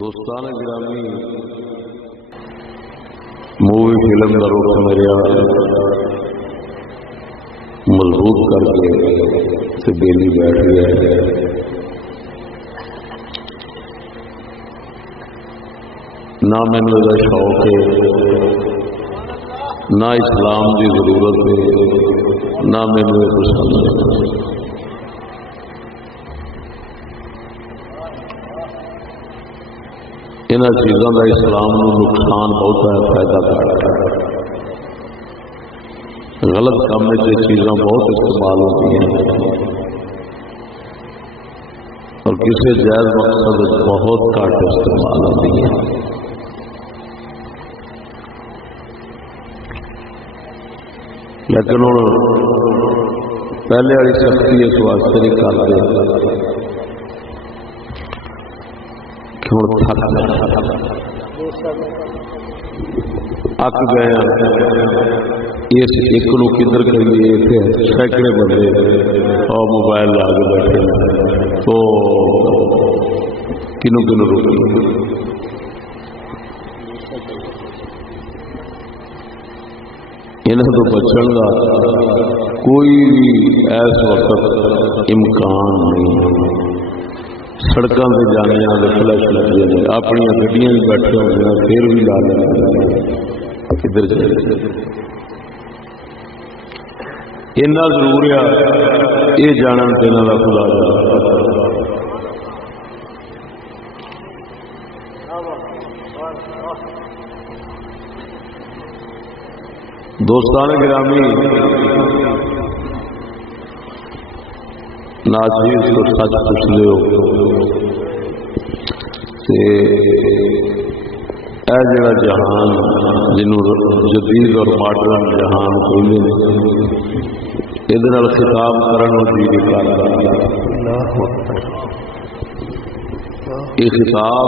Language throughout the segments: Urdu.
دوستان گرامی، مووی فلم کا رخ میرا مضبوط کر کے بیلی بیٹھ گیا ہے۔ نہ مینوں یہ شوق ہے، نہ اسلام کی ضرورت ہے، نہ مینوں یہ پسند ہے۔ ان چیزوں کا اسلام کو نقصان بہت ہے، فائدہ کرتا ہے۔ غلط کام میں یہ چیزاں بہت استعمال ہوتی ہیں اور کسی جائز مقصد بہت گھٹ استعمال ہوتی ہیں۔ لیکن ہوں پہلے والی سختی اس واسطے نہیں کرتے اک گئے اس ایک نو کدھر کریے، سینکڑے بندے اور موبائل لا کے بیٹھے تو کنو کنو روکی۔ انہوں تو بچن کا کوئی بھی ایس وقت امکان نہیں۔ سڑکوں سے جانے فلش لگے ہیں، اپنی گڈیاں بھی بیٹھے ہوتے ہیں، پھر بھی لا لیں کدھر چلے۔ اتنا ضرور ہے یہ جانن دینا کا خدا جانا۔ دوستان گرامی، ناچیز کو سچ پوچھ لو اے جڑا جہان جنہوں جدید اور ماڈرن جہان کہتے ہیں، یہ خطاب کرنے کی یہ خطاب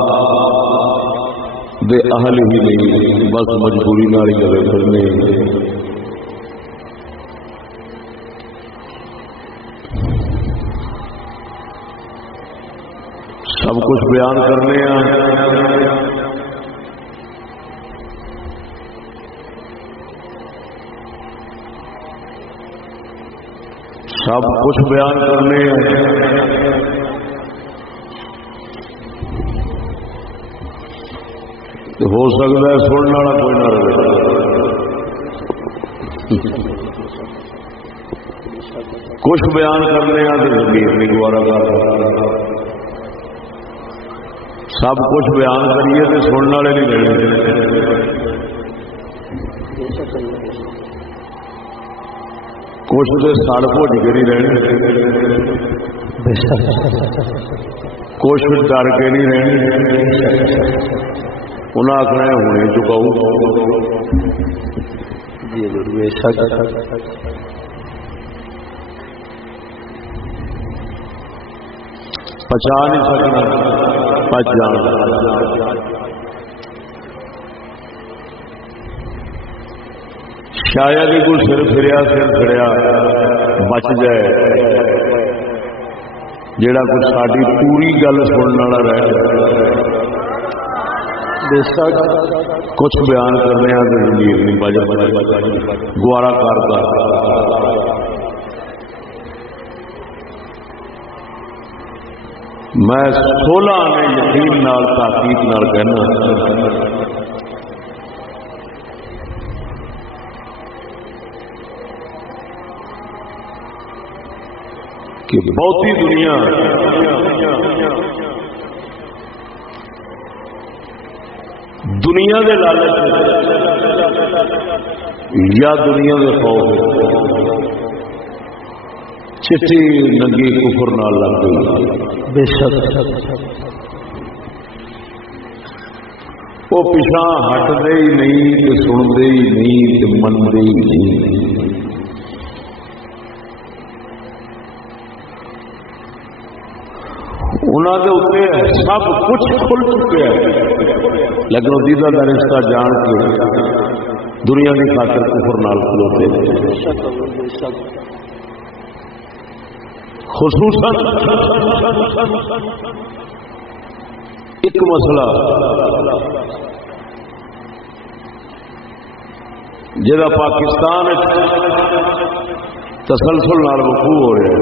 دے اہل ہی نہیں، بس مجبوری نال ہی گلے پھرنے۔ سب کچھ بیان کرنے ہیں، سب کچھ بیان کرنے ہیں، ہو سکتا ہے سننے والا کوئی نہ رہے۔ کچھ بیان کرنے ہیں تو زمین نہیں گوارا کرتا، سب کچھ بیان کریے تو سننے والے نہیں رہنے۔ کچھ تو سڑ بھج کے نہیں رہنے، کچھ ڈر کے نہیں رہنے، انہیں آخنا ہونے چکاؤ۔ پچا نہیں سکنا، پچ جان۔ شاید ہی کوئی سر پھریا بچ جائے، جڑا کوئی ساری پوری گل سننے والا رہے۔ کچھ بیان کرنے ہیں تو زمین نہیں بجا گوارا کرتا۔ میں 16 نے یقین نال تحقیق نال کہنا کہ بہتی دنیا دے لالچ یا دنیا دے خوف چٹی ننگی کفر نال لگ گئی۔ بے شک وہ پیچھا ہٹتے ہی نہیں، سنتے ہی نہیں، منتے ہی نہیں۔ انہوں کے اتنے سب کچھ کھل چکے ہیں، لیکن عزیزہ کا رشتہ جان کے دنیا کی خاطر کفر نال کھلوتے، خصوصاً ایک مسئلہ جہاں پاکستان تسلسل نال وقوع ہو رہا ہے،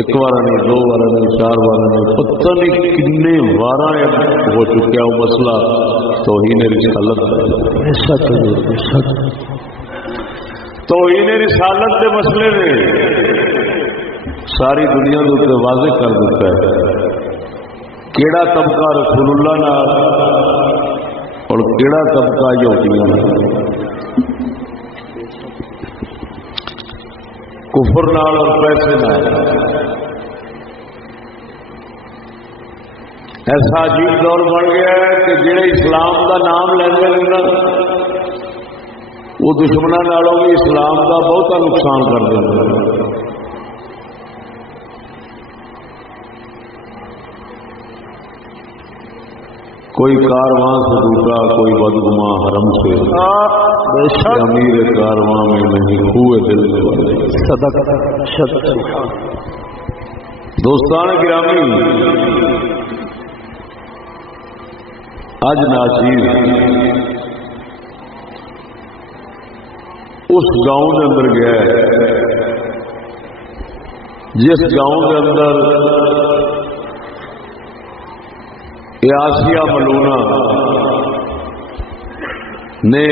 ایک بار نہیں، دو بار نہیں، چار بار نہیں، پتہ نہیں کتنے بار ہو چکا وہ مسئلہ توہین رسالت توہین رسالت کے مسئلے نے ساری دنیا کے اوپر واضح کر دیتا ہے کیڑا طبقہ رسول اللہ نال اور کیڑا طبقہ یہودیاں نال، کفر نال اور پیسے نال۔ ایسا عجیب دور بن گیا ہے کہ جڑے اسلام کا نام لیندے نا وہ دشمنوں نالوں بھی اسلام کا بہتا نقصان کر دیں۔ کوئی کارواں سے دوسرا، کوئی بدگماں حرم سے، امیر کارواں میں نہیں ہوئے دل میں۔ دوستان گرامی، اج ناچیر اس گاؤں کے اندر گیا ہے جس گاؤں کے اندر آسیہ ملونہ نے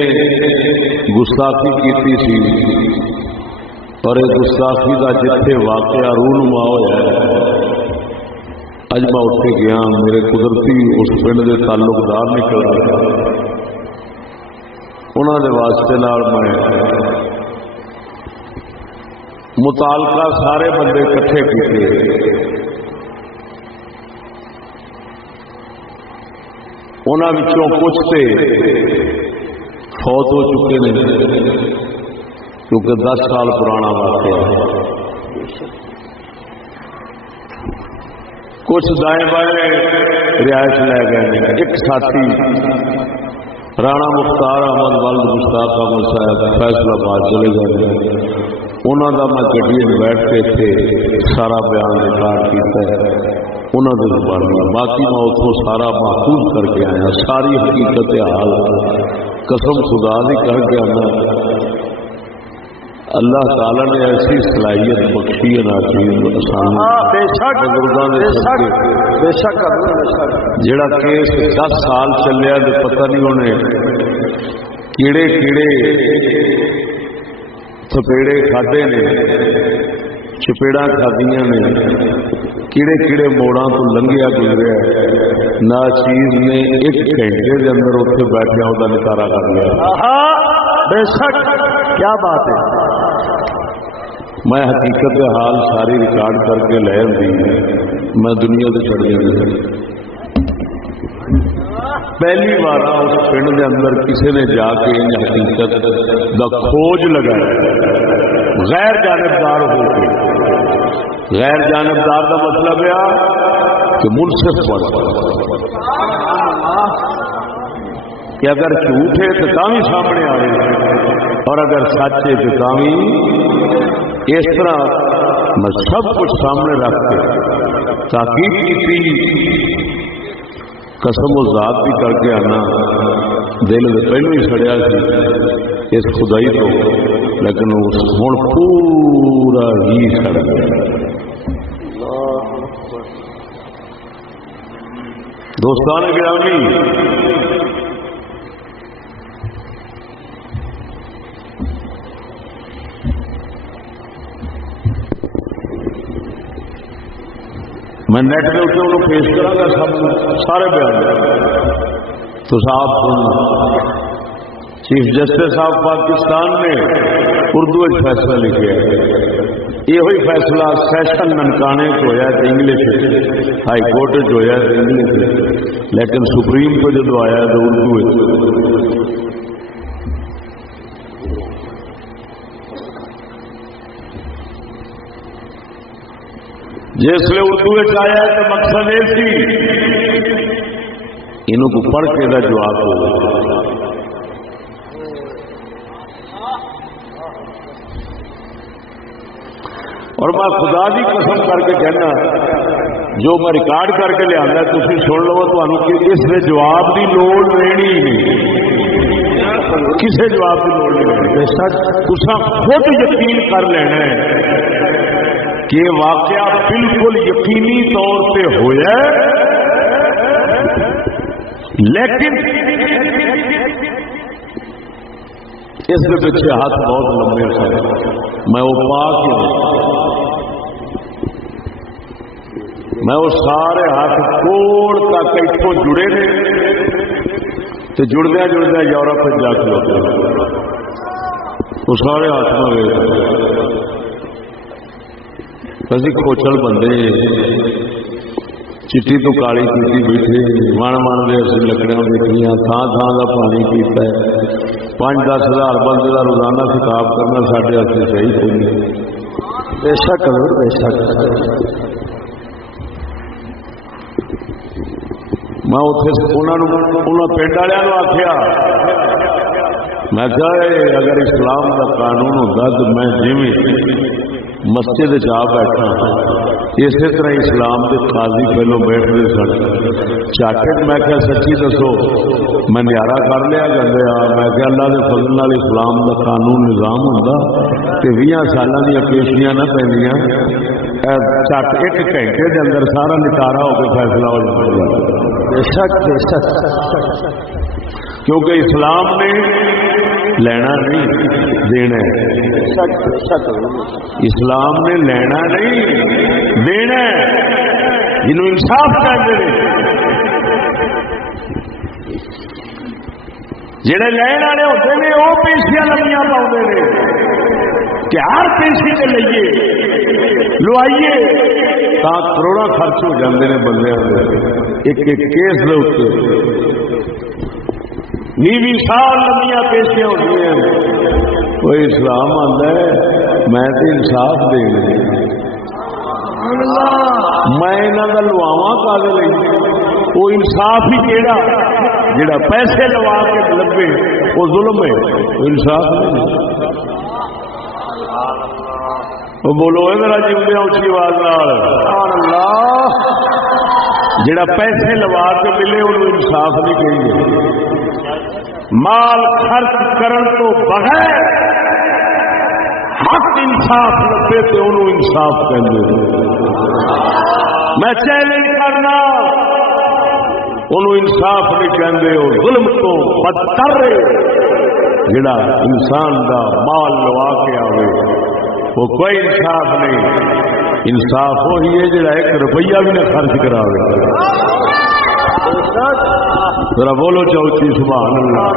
گستاخی کی سی، اور یہ گستاخی کا جتنے واقعہ رونما ہوا ہے، اج میں اٹھ گیا، میرے قدرتی اس پنڈ کے تعلقدار نکل رہا، انہوں نے واسطے نال میں متعلقہ سارے بندے کٹھے کیتے، انہوں کچھ تے فوت ہو چکے ہیں کیونکہ 10 سال پرانا واقعہ ہے، کچھ دائیں بائیں رہائش لے گئے ہیں۔ ایک ساتھی رانا مختار احمد ولد مشتاق احمد صاحب فیصلہ آباد چلے گئے، انہوں کا میں گڈی میں بیٹھ کے اتنے سارا بیان ریکارڈ کیا ہے انہوں نے زبان میں، باقی میں اتوں سارا محفوظ کر کے آیا، ساری حقیقت حال قسم خدا دی کر کے آنا۔ اللہ تعالی نے ایسی صلاحیت بخشی ہے جڑا کیس 10 سال چلیا تو پتہ نہیں انہیں کیڑے کیڑے تھپیڑے کھادے نے، چپیڑا کھادیاں نے، کیڑے کیڑے موڑاں تو لنگیا گزریا، ناچیز نے 1 گھنٹے کے اندر اتنے بیٹھے وہ نکارا کر لیا۔ بے شک، کیا بات ہے۔ میں حقیقت حال ساری ریکارڈ کر کے لے آئی، میں دنیا سے چڑھ گیا۔ پہلی بار اس پنڈ کے اندر کسی نے جا کے ان حقیقت دا کھوج لگایا، غیر جانبدار ہو کے۔ غیر جانبدار کا مطلب ہے کہ منصف پڑھ کہ اگر جھوٹ ہے تو کام ہی سامنے آ رہے ہیں، اور اگر سچ ہے تو کام ہی۔ اس طرح میں سب کچھ سامنے رکھ کے تحقیق کی، قسم و ذات بھی کر کے آنا، دل میں پہلو ہی سڑیا سی اس خدائی کو، لیکن ہوں پورا ہی سڑ گیا۔ دوستان گرامی، میں نیٹ کے اتنے انہوں پیش کرا گا سب سارے بیان تو صاحب سن۔ چیف جسٹس صاحب پاکستان نے اردو فیصلہ لکھا ہے، یہ فیصلہ سیشن ننکانے کو ہوا ہے انگلش، ہائی کورٹ جو ہوا ہے انگلش، لیکن سپریم کو جب آیا تو اردو۔ جس لیے اردو آیا تو مقصد یہ سی انہوں کو پڑھ کے دا جواب ہو۔ اور میں خدا کی قسم کر کے کہنا جو میں ریکارڈ کر کے لیا تھی سن لو تمہیں کہ اس میں جواب کی لوڑ رہنی نہیں، کسی جواب کی لوڑ نہیں، تسا خود یقین کر لینا ہے کہ واقعہ بالکل یقینی طور پہ ہوا، لیکن اس کے پیچھے ہاتھ بہت لمبے تھے، میں وہ پا کے میں وہ سارے ہاتھ کوڑ تک اتوں جڑے نے تو جڑدیا جڑدیا یورپ جا کے لوگ وہ سارے ہاتھ میں اسی کھوچل بندے چٹی تو کالی کی بیٹھے من من دے اسی لکڑیاں دیکھیاں تھان تھان کا پانی پیتا ہے، 5-10 ہزار بندے کا روزانہ خطاب کرنا سارے ہاتھ صحیح کوئی بے شک بے شک۔ میں انہوں پنڈ والوں آخیا میں اگر اسلام کا قانون ہوتا تو میں جی مسجد جا بیٹھا اسی طرح اسلام کے قاضی پہلو بیٹھتے سن چاٹے میں کیا سچی دسو میں نیارا کر لیا کرتے میں کیا اللہ کے فضل نال اسلام کا قانون نظام ہوتا کہ 20 سالوں دیا پیشیاں نہ پہنیا چٹ 1 گھنٹے کے اندر سارا نٹارا ہو کے فیصلہ ہو جاتا، کیونکہ اسلام نے لینا نہیں دینا ہے، اسلام نے لینا نہیں دینا ہے، جنہوں انصاف کہتے ہیں جڑے لین والے ہوتے ہیں وہ پیشیاں لمبیاں پاؤں نے کہ ہر پیشی سے لئیے لوائیے تا کروڑا خرچ ہو جاندے نے بندے ایک ایک کیس دے اوپر 20 سال لمبیاں پیشیاں ہوتی ہیں، کوئی اسلام آتا ہے میں تو انصاف دے میں یہاں کا لواوا کر وہ انصاف ہی کہڑا جڑا پیسے لوا کے لبے وہ ظلم ہے، وہ انصاف نہیں۔ وہ بولو میرا جیوندیا اچھی آواز اللہ جڑا پیسے لوا کے ملے انہوں انصاف نہیں کہیں، مال خرچ کرن تو بغیر حق انصاف لبے تو انہوں انصاف کہیں۔ میں چیلنج کرنا انہوں انصاف نہیں کہندے، وہ ظلم تو بدتر جڑا انسان دا مال لوا کے آوے وہ کوئی انصاف نہیں، انصاف وہی ہے جڑا 1 روپیہ بھی نہ خرچ کراوے۔ ذرا بولو چوتھی سبحان اللہ۔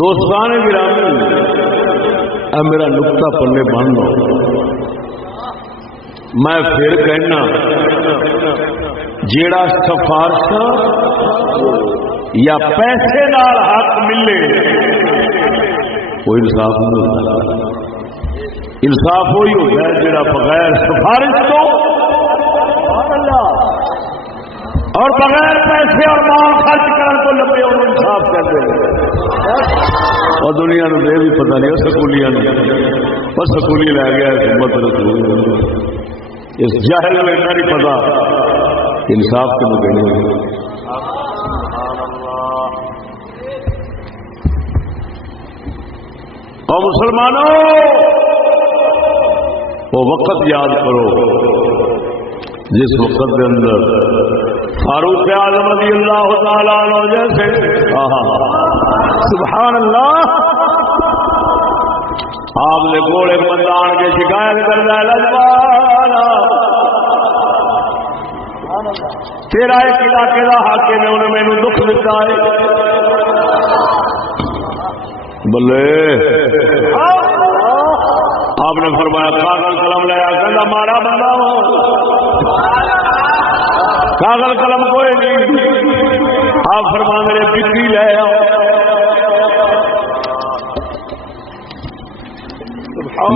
دوستان گرامی اب میرا نقطہ پلے بن لو، میں پھر کہنا جیڑا سفارش یا پیسے نال حق ملے وہ انصاف نہیں ہوتا، انصاف وہی ہوتا ہے جڑا بغیر سفارش تو اور بغیر پیسے اور مال خرچ کرنے کو لبے اور انصاف کہتے ہیں۔ اور دنیا نو یہ بھی پتہ نہیں سکولیاں اور سکولی لے گیا حکومت رسول اس جاہل میں نہیں پتا انصاف کے مدعے اور مسلمانوں وہ وقت یاد کرو جس وقت کے اندر فاروق اعظم رضی اللہ تعالیٰ عنہ جیسے سبحان اللہ آپ نے گھوڑے مندان کے شکایت کرنا لجوالا تیرا ایک علاقے کا حاکم ہے انہیں مینوں دکھ دیتا ہے بلے آپ نے فرمایا کاغذ قلم لیا کہ مارا بندہ کاغذ قلم کوئی نہیں. آپ فرمان رہے بکری لے آؤ،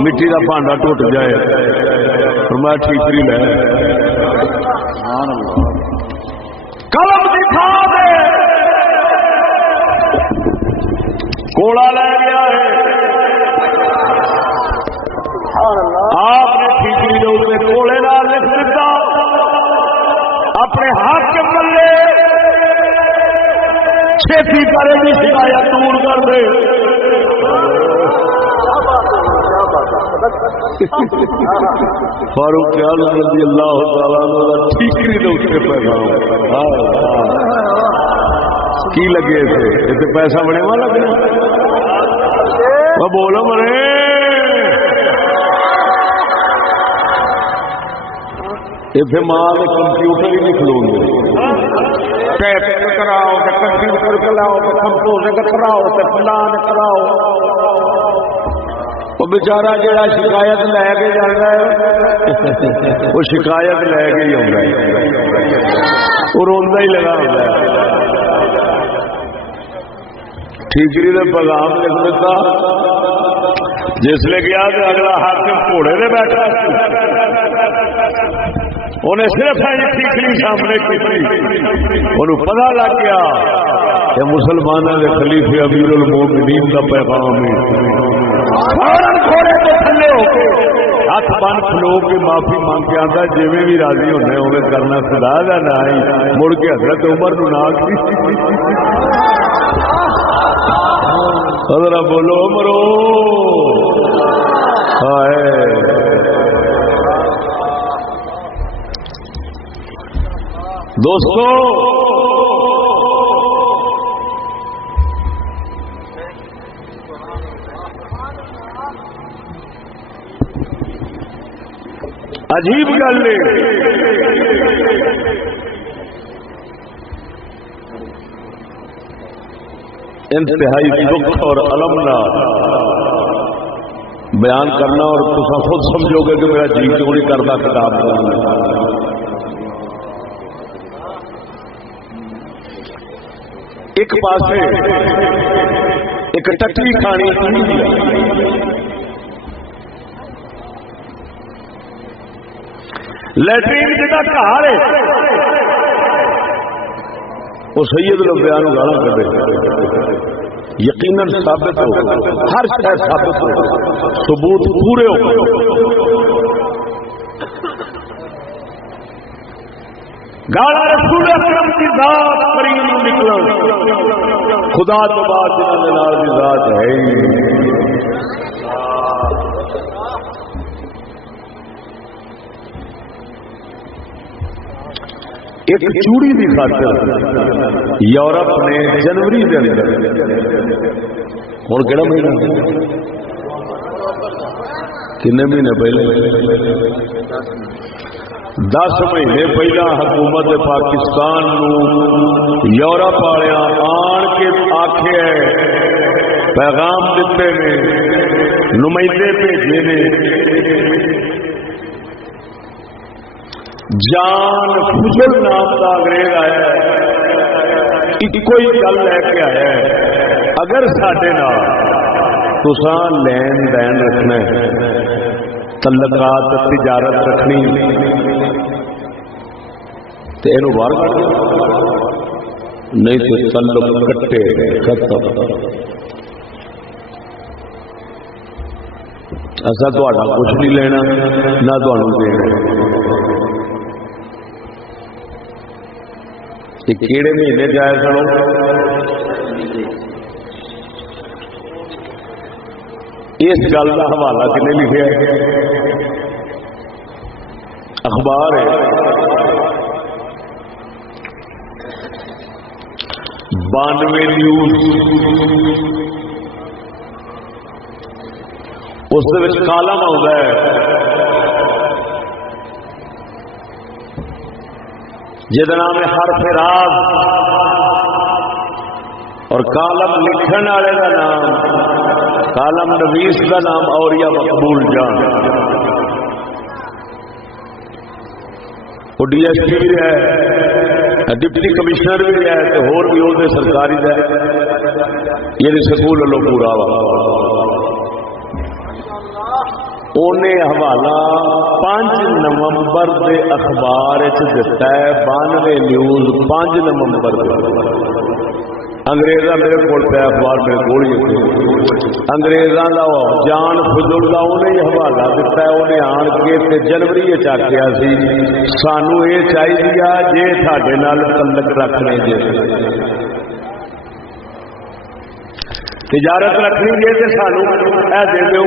مٹی کا بھانڈا ٹوٹ جائے فرمایا ٹھیکری لے. قلم دکھا دے کوڑا لے گیا ہے. آپ نے ٹھیکری کے اوپر کوڑے نال لکھ دیتا اپنے حاکم بندے چھیتی کرے کی شکایت دور کر دے. فاروق اعظم رضی اللہ تعالیٰ عنہ ٹھیکری کے اوپر پیغام کی لگے تھے یہ پیسہ بنے والا لگنا بولو مرے اتنے ماں نے کمپیوٹر ہی نہیں کھلو گے ٹیپ کراؤ کمپیوٹر کراؤ کمپوزنگ کراؤ فلان کراؤ. وہ بیچارہ جڑا شکایت لے کے جانا ہے وہ شکایت لے کے ہی آتا ہے وہ روندا ہی لگا ہوتا ہے. ٹھیکری نے پیغام لکھ دیتا جس نے کیا کہ اگلا حاکم گھوڑے نے بیٹھا انہیں صرف ٹھیکری سامنے کی انہوں پتا لگ گیا کہ مسلمانوں کے خلیفے امیر المومنین کا پیغام ہے. گھوڑے تو تھلے ہو کے ہاتھ بن کھلو کے معافی مانگ کے آتا جی بھی راضی ہونے ہوئے کرنا خدا کا نہ ہی مڑ کے حضرت عمر نو نہ حضرت بولو مرو دوستو. عجیب گل انتہائی دکھ اور الم نہ بیان کرنا اور تم خود سمجھو گے کہ میرا جی کیوں نہیں کرتا کتاب کرنا. ایک پاسے ایک ٹٹی کھانی لیٹرین جہاں گھر ہے وہ سید لمبیا گالا کھڑے یقیناً ثابت ہو ہر شہر ثابت ہو ثبوت پورے ہو گالا رسول اکرم کی ذات کریم نکلا خدا تو بعد جنہوں کی ذات ہے. ایک چوڑی کی خاطر یورپ نے جنوری کے اندر ہوں کہڑا مہینہ کنے مہینے پہلے 10 مہینے پہلا حکومت پاکستان نو یورپ والے آن کے آخے پیغام دیتے نے نمائندے بھیجے نے جان فضل نام کا انگریز آیا ہے کوئی گل لے کے آیا ہے اگر ساڈے نال تساں لین دین رکھنا ہے تعلقات تجارت رکھنی تو یہ باہر نہیں تو تعلق کٹے ختم. ایسا تہاڈا کچھ نہیں لینا نہ تہاڈوں دینا. کیڑے مہینے جائے سنو اس گل کا حوالہ کنے لکھا ہے اخبار ہے 92 نیوز اس کالم آتا ہے جہاں نام ہے حرف راز اور کالم لکھن والے کا نام کالم نویس کا نام اوریا مقبول جان وہ ڈی ایس پی ہے ڈپٹی کمشنر بھی ہے تو ہور بھی وہ سرکاری ہے یہ سکول لو پورا وا انہیں حوالہ 5 نومبر کے اخبار دتا ہے 92 نیوز 5 نومبر انگریزاں میرے کو پہ اخبار میرے کو انگریزاں کا جان فضل کا انہیں حوالہ دیتا ہے انہیں آن کے جنوری آخیا سی سانو یہ چاہیے جی ساڈے نال تعلق رکھنے جی تجارت رکھنی جی تو سانو اے دے دو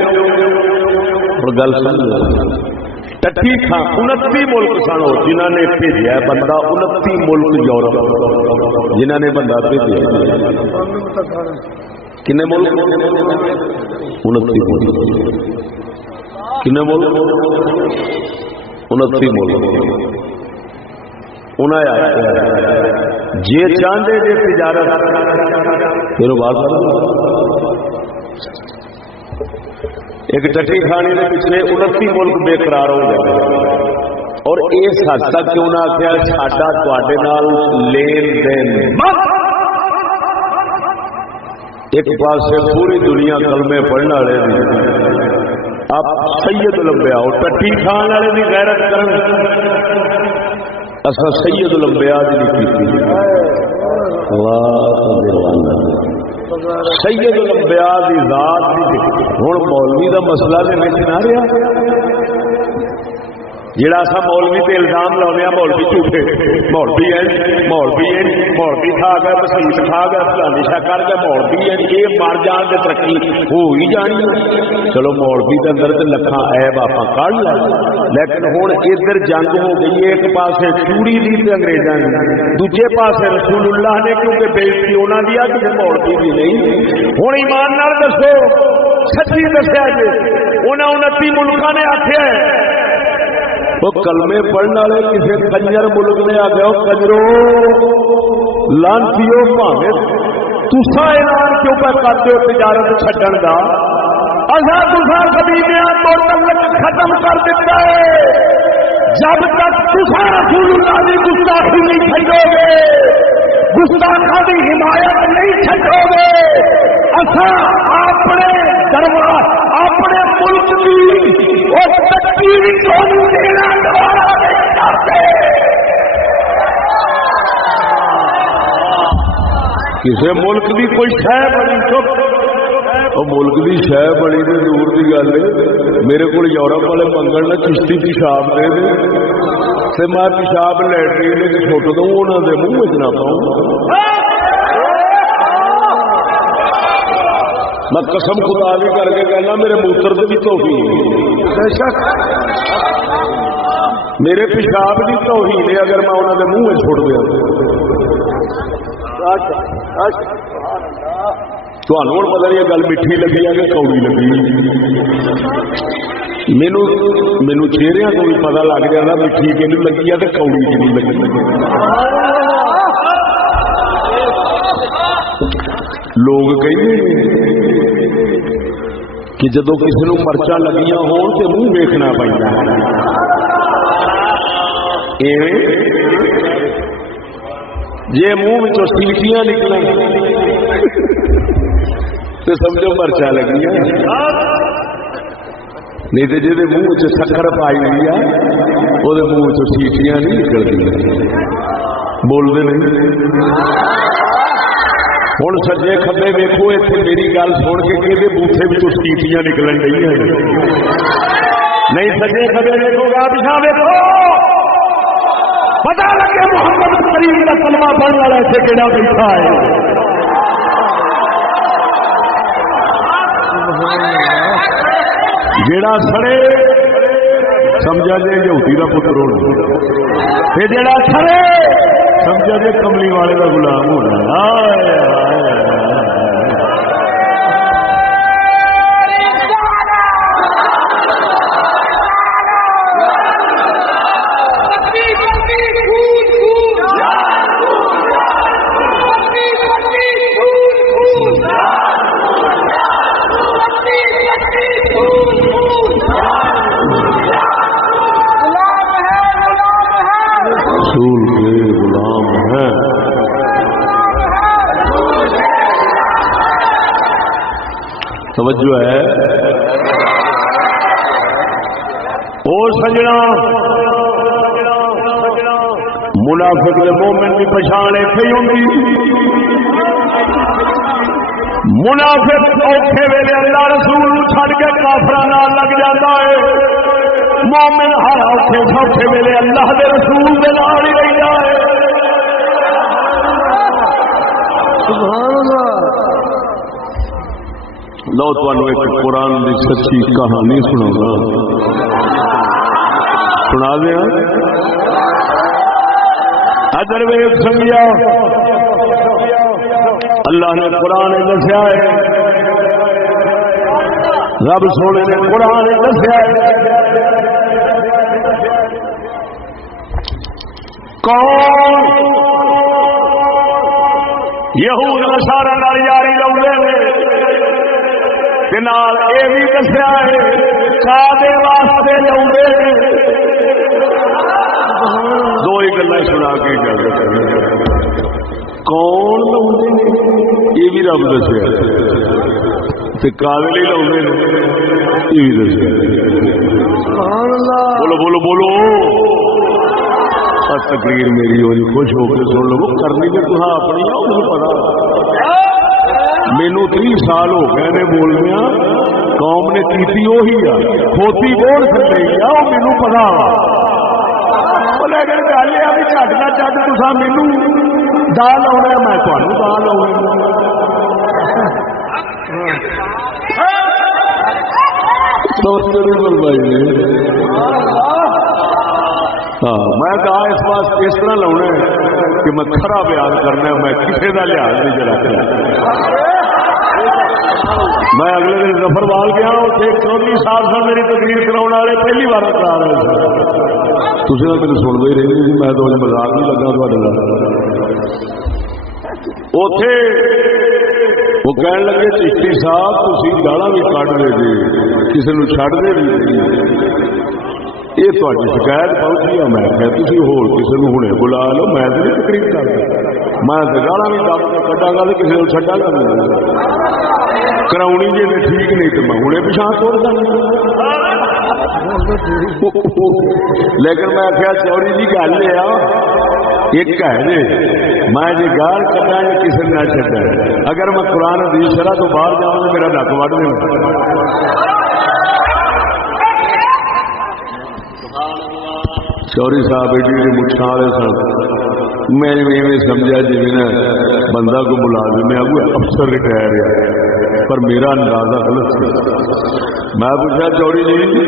گل سمجھ ٹٹھی تھان 29 ملک سن جنہوں نے بھیجا بندہ 29 ملک یورپ جنہوں نے بندہ بھیجا کنے ملک 29 ملک کنے ملک 29 ملک انہیں جی چاہتے جی تجارت پھر بات ایک ٹٹی کھانے کے پچھلے 29 ملک بے قرار ہو گئے اور اس حد تک کیوں نہ آخیا ساڈا تواڈے نال لین دین ایک پاس پوری دنیا کلمے پڑھنے والے آپ سید الانبیاء اور ٹٹی کھان والے بھی غیرت کرن اصل سید الانبیاء دی نہیں کی سید الانبیاء دی ذات دی ہن مولوی دا مسئلہ تے وچ نہ رہیا جڑا سا مولوی تے الزام لاؤنے مولوی جھوٹے مولوی ہیں مولوی کھا گئے مسیت کھا گئے فلانی شاہ کر گئے مولوی ہیں یہ مر جان تے ترقی ہو ہی جانی چلو مولوی دے اندر تے لکھاں عیب آپاں کڈ لے لیکن ہن ادھر جنگ ہو گئی ہے ایک پاسے چوڑی دی تے انگریزاں دی دوجے پاسے رسول اللہ نے کیونکہ بےزتی انہاں دی آ کہ مولوی دی نہیں ہن ایمان نال دسو سچی دسیا جی انہاں 29 ملکاں نے آکھیا ہے وہ کلمے پڑھنے والے کسی کنجر ملک نے آ گیا کنجرو لانتیو بھاوے تسا اعلان کیوں پہ کرتے ہو تجارت چھڈن کا اصا تسا قبیلیاں تو تعلق ختم کر دیتا ہے جب تک تسا رسول اللہ کی گستاخی نہیں چھڈو گے گستاخاں کی حمایت نہیں چھڈو گے اصا اپنے دربار اپنے ملک کی اور تکبیر کو دینا دوبارہ نہیں کرتے کسی ملک کی کوئی شے بڑی چپ وہ ملک کی شے بڑی تو دور کی گل ہے میرے کو یورپ والے منگل نے چشتی پیشاب دے دے تو میں پیشاب لیٹرین چھوٹ دوں انہوں نے منہ میں نہ پاؤں میں قسم خدا بھی کر کے کہنا میرے موتر سے بھی توہین میرے پیشاب کی توہین ہے اگر میں انہوں نے منہ میں چھوڑ دیا تمہیں ہوں پتا نہیں گل میٹھی لگی ہے کہ کوڑی لگی مینو چہرے کو بھی پتا لگ جاتا میٹھی کہ لگی ہے تو کوڑی کہ نہیں لگی لوگ کہیں کہ جدو کسی کو مرچا لگیاں ہون تو منہ ویکھنا پڑتا جی منہ سیٹیاں نکلیں تو سمجھو مرچا لگیاں نہیں تو جی منہ چکر پائی ہوئی ہے وہ منہ سیٹیاں نہیں نکلتی بولتے نہیں ہوں سجے کبے ویکو اتنے میری گل سن کے کہ بوٹے بھی سیٹیاں نکلن ڈی ہیں نہیں سجے کبے ویکو گا پیچھا ویکو پتا لگے محمد کریم کا کلمہ پڑھنے والا اتنے کہڑا بیٹھا ہے جیڑا سڑے سمجھا جائے یہودی کا پتر ہونا جیڑا سڑے سمجھا جائے کملی والے کا غلام ہونا رسول کے غلام ہیں توجہ ہے او سجنا منافق دے مومن کی پچھان ایتھے ہی ہوندی منافق اوکھے ویلے اللہ رسول نو چھڈ کے کافراں نال لگ جاتا ہے مومن ہر اوکھے سوکھے ویلے اللہ دے رسول دے نال ہی رہندا ہے سبحان اللہ لو تانوں ایک قرآن دی سچی کہانی سناؤں سنا دیا ادھر ویخ سمجھا اللہ نے قرآن دسیا ہے رب سونے نے قرآن دسیا ہے کون یہود نصارا نال یاری لاؤندے نے نال اے بھی دسیا ہے کادے واسطے لاؤندے نے دو ہی گلاں سنا کے گل کون لاؤندے نے یہ بھی رب دسیا تے کادے لئی لاؤندے نے یہ بھی دسیا سبحان اللہ بولو بولو بولو تقریر میری ہوئی خوش ہو کے سن لو کرنی تو تھا اپنی آؤ مجھے پتا مینو 30 سال ہو گئے نے بولنے قوم نے کیتی وہی آ کھوتی بول سکتے آؤ مینو پتا لیکن گل یہ بھی چٹ کا چٹ تصا مینو دال آنا میں تمہیں دال آنا ہاں میں کہا اس واسطے اس طرح لاؤنا ہے کہ میں کھرا بیان کرنا میں کسی کا لحاظ نہیں رکھنا میں اگلے دن ظفروال گیا اتنے 34 سال سے میری تقریر کراؤ والے پہلی بار کرا رہے تھے تھی تو میرے سنتے ہی رہتے جی میں تو مزاق نہیں لگا اتے وہ کہنے لگے چشتی صاحب تھی گالاں بھی کٹ دے جی کسی کو چڑھ دے بھی یہ تاری شکایت پہنچی ہے میں کہ تھی ہور کسی کو ہوں بلا لو میں تو نہیں تقریر کرتا میں تو گالا بھی کٹا گا تو کسی کو چڈا گا کراؤنی جی ٹھیک نہیں تو میں ہوں پچھا توڑ دیں لیکن میں آخیا چوری جی گل یہ ایک ہے جی میں جی گال کٹا یا کسی نے نہ چڈا اگر میں قرآن حدیث شرح تو باہر جاؤں تو میرا نک وڈ دینا چوری صاحب ایڈی مچھا والے سن میں سمجھا جی میں بندہ کو ملازم ہے وہ افسر ریٹائر ہے پر میرا اندازہ غلط سی میں پوچھا چوری جی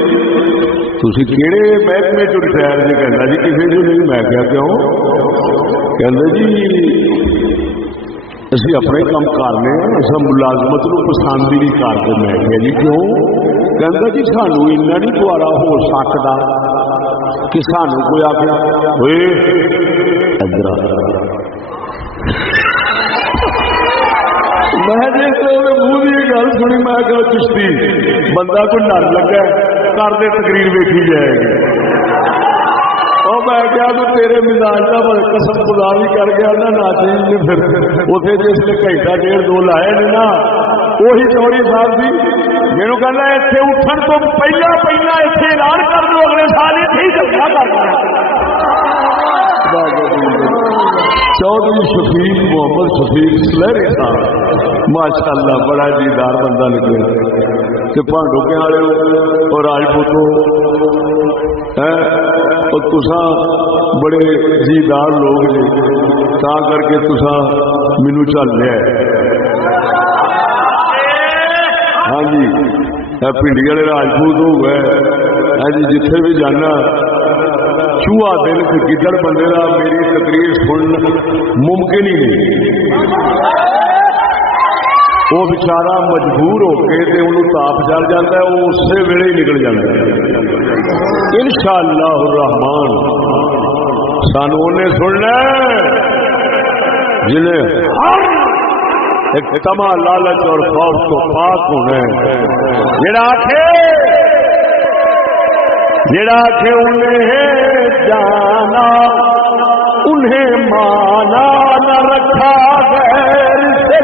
تھی کہڑے محکمے چ ریٹائر جی کہنا جی کسی جو نہیں میں کیا کیوں کہ جی اسی اپنے کام کرنے اصا ملازمت کو پسند ہی نہیں کرتے میں کہ جی کیوں کہ جی سانو اینا نہیں دوبارہ ہو سکتا کہ سانو کوئی آخر ہوئے ادھر میں منہ کی گل سنی میں کہ چشتی بندہ کوئی ڈر لگا کر دے تقریر ویکھی جائے گی میں کیا تو تیرے مزاج کا قسم خدا بھی کر گیا نہ چیز پھر اتنے جس نے گھنٹہ 1.5 لائے نے نا وہی چوری صاحب جی میرے کہنا اتنے اٹھن تو پہلا اتنے اعلان کر دو اگلے سال اتنے ہی جھگڑا کرنا چودھری شفیق محمد شفیق سلہری صاحب ماشاء اللہ بڑا دیدار بندہ نکلے کہ پانڈوکے والے اور راجپوتوں اور تسا بڑے جیدار لوگ جی تا کر کے تسا مینو چل لیا ہاں جی پنڈی والے راجپوت ہو گئے جی جتھے بھی جانا چوہا دل سے گدڑ بندے کا میری تقریر سننا ممکن ہی نہیں وہ بچارا مجبور ہو کے انہوں تاپ چل جاتا ہے وہ اسی ویلے ہی نکل جاتا ہے انشاءاللہ الرحمن سانو انہیں سننا جنہیں ہر ایک تما لالچ اور خوف کو پاک ہونا جڑا کہ انہیں جانا انہیں مانا نہ رکھا غیر سے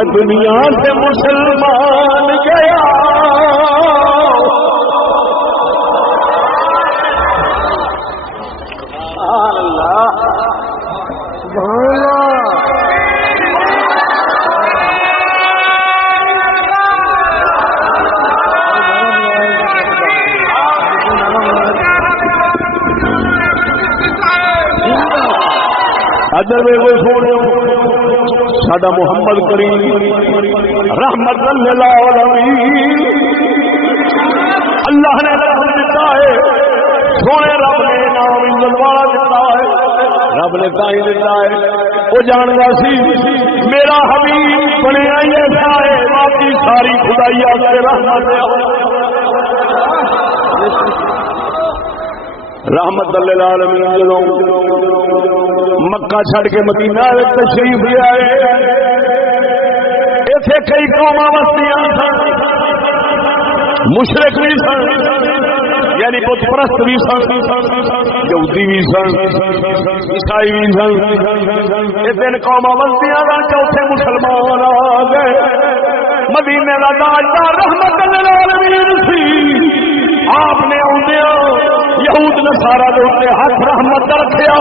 میں دنیا سے مسلمان گیا ادھر وہ سونے ساڈا محمد کریم رحمت للعالمین اللہ نے رحمت دیتا ہے سونے رب نے نام عزت والا دیتا ہے رب نے تائیں دیتا ہے وہ جانتا سی میرا حبیب بنیا ہی ایسا ہے باقی ساری خدائی سے رحمت رحمت للعالمین جدوں مکہ چھڑ کے مدینہ تشریف لے آئے ایتھے کئی قوماں وسدیاں سن مشرک بھی سن یعنی بت پرست بھی سن یہودی بھی سن عیسائی بھی سن یہ تین قوماں وسدیاں سن چوتھے مسلمان آ گئے مدینے کا تاجدار رحمت للعالمین سی آپ نے آدھا یہود نصارا دے اوپر ہاتھ رحمت رکھیا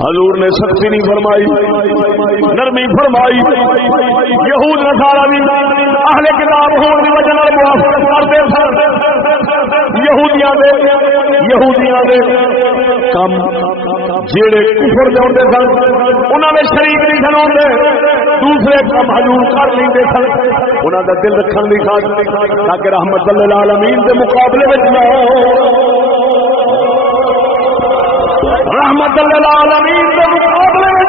حضور نے سختی نہیں فرمائی نرمی فرمائی یہود نصارا بھی اہل کتاب ہونے کی وجہ سے موافقت کرتے سن یہودیاں دے کم جڑے کفر دے ہوندے سن انہاں دے شریک نہیں سن ہوندے دوسرے کم حضور کر لیندے سن انہاں دا دل رکھن دی خاطر تاکہ رحمت للعالمین دے مقابلے وچ نہ رحمت للعالمین کے مقابلے میں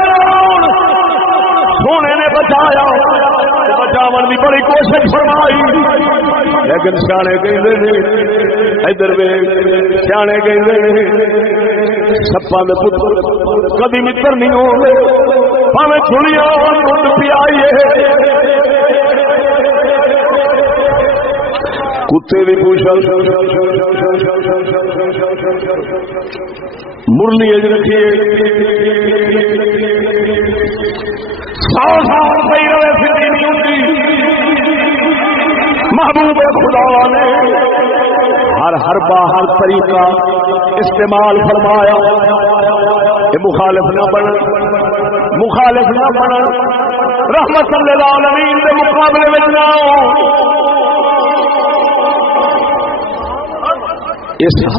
سونے نے بچایا بچاون کی بڑی کوشش فرمائی لیکن سیانے کہندے ادھر سیانے کہندے سپاں دے پتر کبھی متر نہیں ہوندے بھاویں چھڑیاں دودھ پیائیے کتے بھی پوچھل مرلی رکھیے 100 سال پی رہے پھر نہیں ہوتی محبوب خدا نے ہر باہر طریقہ استعمال فرمایا کہ مخالف نہ بن رحمت للعالمین کے مقابلے میں نہ اس حد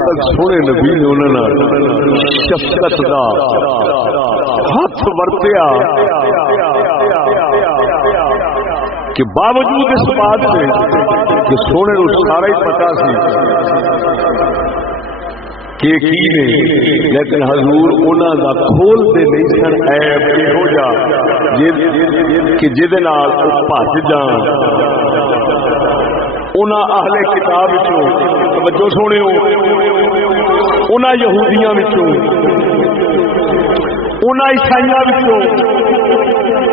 تک سونے نبی نے انہوں شفقت کا ہاتھ ورتیا کہ باوجود اس بات سے کہ سونے کو سارا ہی پتا سی کہ کی نے لیکن حضور انہوں کا کھولتے نہیں سن عیب ہو جا کہ جہد نال بھج جان انہاں اہل کتاب توجہ سنو انہاں یہودیاں انہاں عیسائیاں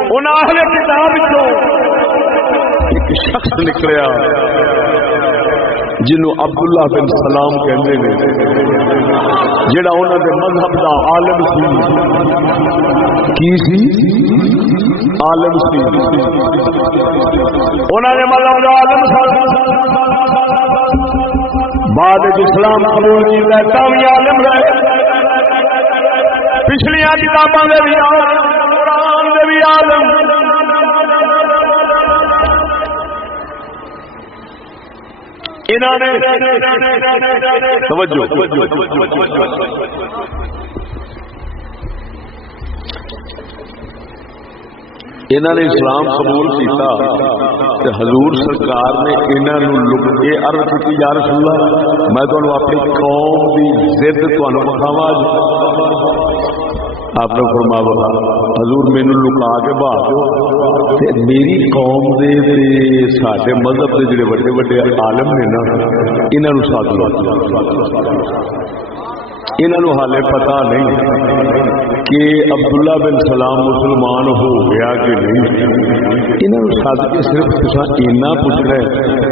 انہاں اہل کتاب ایک شخص نکلیا جنہوں عبداللہ بن سلام کہندے نے جڑا انہاں دے مذہب دا عالم سی کی سی عالم سی انہاں دے مذہب دا عالم سی بعد اسلام قبول کیتا تاوی عالم رہے پچھلیاں کتاباں دے بھی عالم قرآن دے بھی عالم انہوں نے توجہ انہوں نے اسلام قبول کیتا کہ حضور سرکار نے انہوں نے عرض کی یا رسول اللہ میں تمہیں اپنی قوم کی ضد تمہیں بتاواں آپ نے فرمایا حضور مینوں لکا کے بھاجو تے میری قوم دے ساڈے مذہب دے جڑے بڑے بڑے عالم نے نا انہاں نوں ساتھ لو انہاں نوں حالے پتہ نہیں کہ عبداللہ بن سلام مسلمان ہو گیا کہ نہیں انہاں نوں ساتھ کے صرف تساں اینا پوچھنا ہے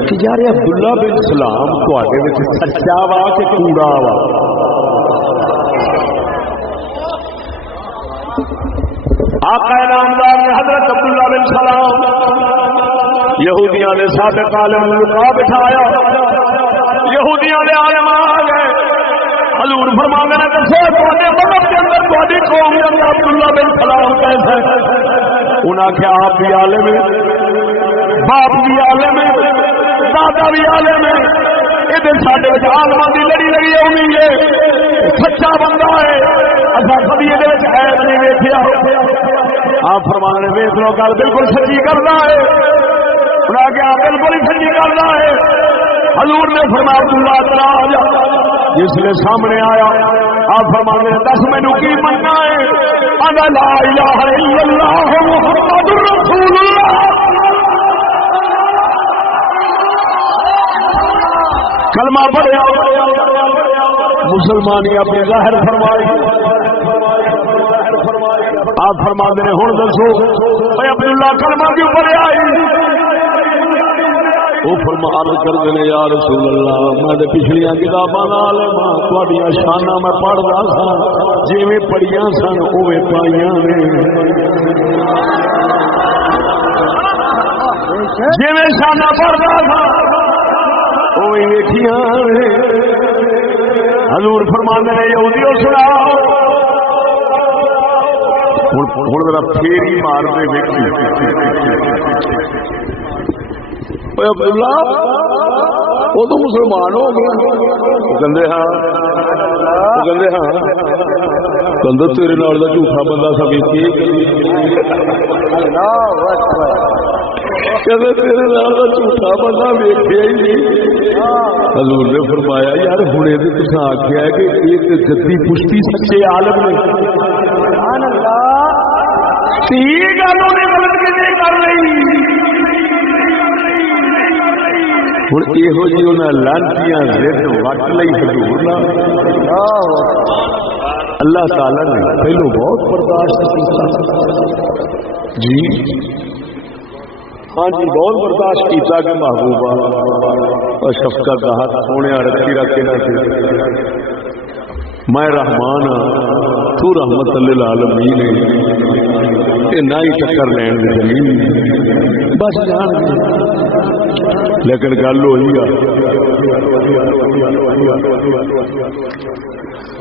کہ یار عبداللہ بن سلام تواڈے وچ سچا وا کہ کوڑا وا آقا نامدار نے حضرت عبداللہ بن سلام یہودیاں نے سابق عالم لقا بٹھایا، یہودیاں نے عالم آ گئے، حضور فرماندے نے دسو تواڈے مذہب کے اندر تواڈی قوم کے اندر عبداللہ بن سلام کیسا ہے؟ انہاں کہ آپ بھی عالم ہیں، باپ بھی عالم ہے، دادا بھی عالم ہے، ادھر ساڈے وچ عالماں دی لڑی لڑی ہونی ہے، سچا بندہ ہے، اساں کبھی یہ عیب نہیں ویکھیا۔ آپ فرمانے نے ویکھ لو گل بالکل سچی کردا ہے، انہاں کہ آپ بالکل ہی سچی کردا ہے۔ حضور نے فرمایا عبداللہ تعالی آ جا، جس نے سامنے آیا آپ فرمانے نے دس مینوں کی مننا ہے؟ انا لا الہ الا اللہ محمد رسول اللہ۔ کلمہ پڑھیا، مسلمانی اپنی ظاہر فرمائی۔ آپ فرماتے ہیں ہن دسو اے عبداللہ کلمہ کیوں پڑھیا؟ وہ فرمان کرتے ہیں یا رسول اللہ میں پچھلیاں کتاباں نال تہاڈیاں شاناں میں پڑھدا سا، جویں پڑھیاں سن اوویں پائیاں نے، جویں شاناں پڑھدا سا اوویں ویکھیاں نے۔ حضور فرماندے نے یہودیو سناؤ، ہن ذرا پھیری مار دے ویکھی اے عبداللہ وہ تو مسلمان ہو گیا، کہندے ہاں کہندے تیرے نال دا جھوٹا بندہ سا ویکھی، کہندے تیرے نال دا جھوٹا بندہ ویکھیا ہی نہیں۔ حضور نے فرمایا یار ہن یہ تساں آکھیا ہے کہ ایک جدی پشتی سچے عالم نے، سبحان اللہ، ٹھیک گلوں نے غلط کیوں کر رہی؟ ہوں یہو جی انہیں لانچیاں زد وٹ لئی حضور اللہ تعالی نے پہلو بہت برداشت کیا جی، ہاں جی بہت برداشت کیتا کہ محبوبہ اور شفقت کا ہاتھ سونے رکھی رکھے نہ تھے، میں رحمان ہاں تو رحمت للعالمین ہے، نہ ہی ٹکر لین زمین بس جان لیکن گل ہوئی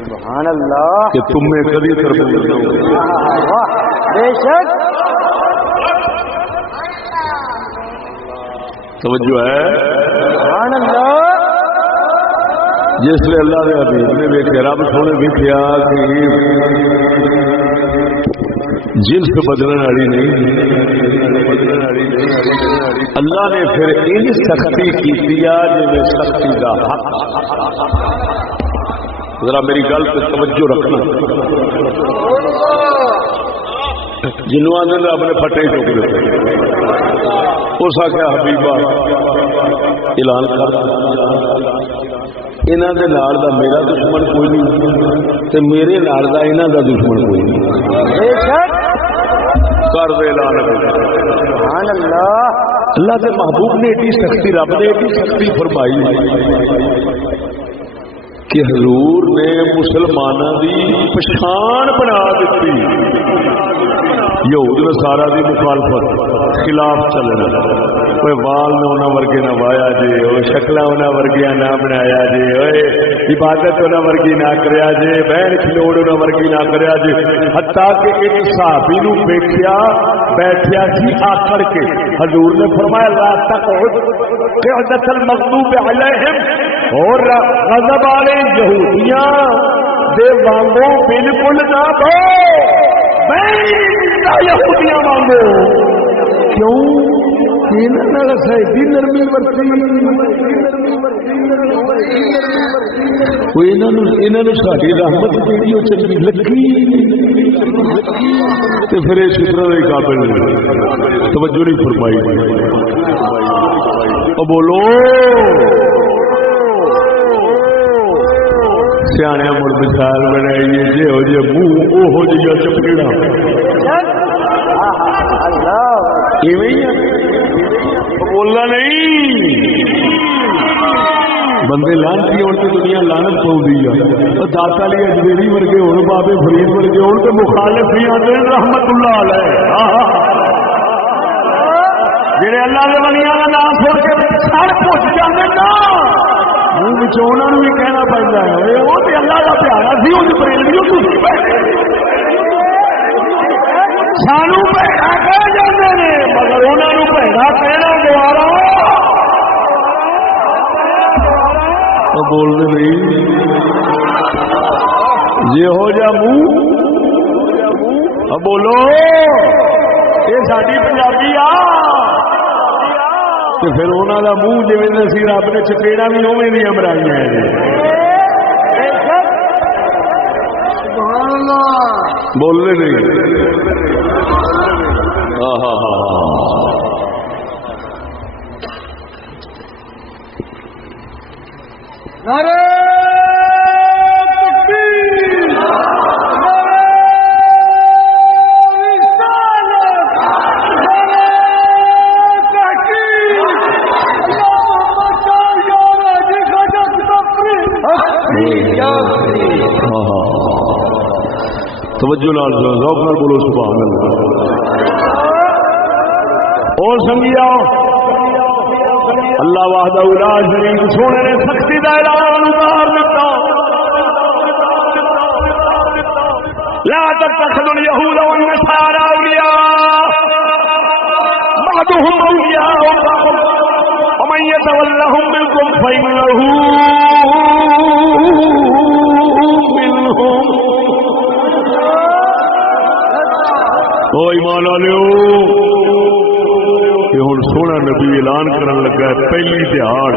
سبحان اللہ کہ تم میں کبھی تربیت نہ ہو، بے شک توجہ ہے، سبحان اللہ۔ جس لئے اللہ نے حبیب نے ویکھیا، رب سونے ویکھیا کہ جنس بدلنے والی نہیں، اللہ نے پھر ان سختی کی دیا جی سختی کا حق۔ ذرا میری گل پہ توجہ رکھنا، جنوں آدھے رب نے پھٹے چک دیتے، اس آخیا حبیبہ اعلان کر انہاں دے نال دا میرا دشمن کوئی نہیں تے میرے نال دا انہاں دا دشمن کوئی نہیں، بے شک کر دے اعلان۔ سبحان اللہ، اللہ کے محبوب نے ایڈی سختی، رب نے ایڈی سختی فرمائی کہ حضور نے مسلمانوں دی پہچان بنا دیتی، یہود نصارا دی مخالفت خلاف چلنا، کوئی وال نہ انہاں ورگے نہ وایا جی، وہ شکلاں انہاں ورگیاں نہ بنایا جی، اوئے عبادت انہاں ورگی نہ کریا جی، بہن کھلوڑ انہاں ورگی نہ کریا جی، حتیٰ کہ ایک صحابی نو بیٹھیا سی آکڑ کے حضور نے فرمایا لا تقعد قعدۃ المغضوب علیہم، اور غضب والے یہودیاں دے وانگو بالکل نہ بو، یہودیاں وانگو، کیوں؟ نرمی ورتی ساری رحمت چنگی لگی تو پھر یہ شکر کے قابل توجہ نہیں فرمائی۔ بولو سیانے مڑ مثال بنائیے جہو جہ منہ وہ جہاں چپکیڑا بولنا نہیں، بندے لانتی ہونے سے دنیا لانت پاؤں ہے. داتا علی اجمیری ورگے ہو, بابے فرید ورگے ہو, تو مخالف ہی آتے رحمت اللہ علیہ. جڑے اللہ کے ولیاں کا نام سن کے سر پوچھ جاتے نا, منہ انہوں بھی کہنا پڑتا ہے وہ تو اللہ کا پیارا سی, وہ بریلوی سانو بھڑا کہہ جاتے ہیں, مگر انہوں نے بھڑا کہنا گوارا بولتے نہیں. جی ہو جا منہ بولو یہ ساری پنجابی آ, پھر انہوں کا منہ جی اسی رب نے چپیڑا بھی اوے دیا مرائیاں بولنے نہیں. ہاں ہاں ہاں ہاں نعرہ تکبیر, نعرہ رسالت, نعرہ تحقیق, اللہم صل علی جسدک تفریح. توجہ نال ذوق نال بولو سبحان اللہ. اور سنگیا اللہ وحدہ لا شریک سونے نے سختی دا اعلان اتار دیتا, لا تتخذوا اليهود والنصارى اولیاء بعضهم اولیاء بعض ومن يتولهم منكم فانه منهم. او ایمان والو کہ ہن سونا نبی اعلان کرن لگا ہے پہلی دہاڑ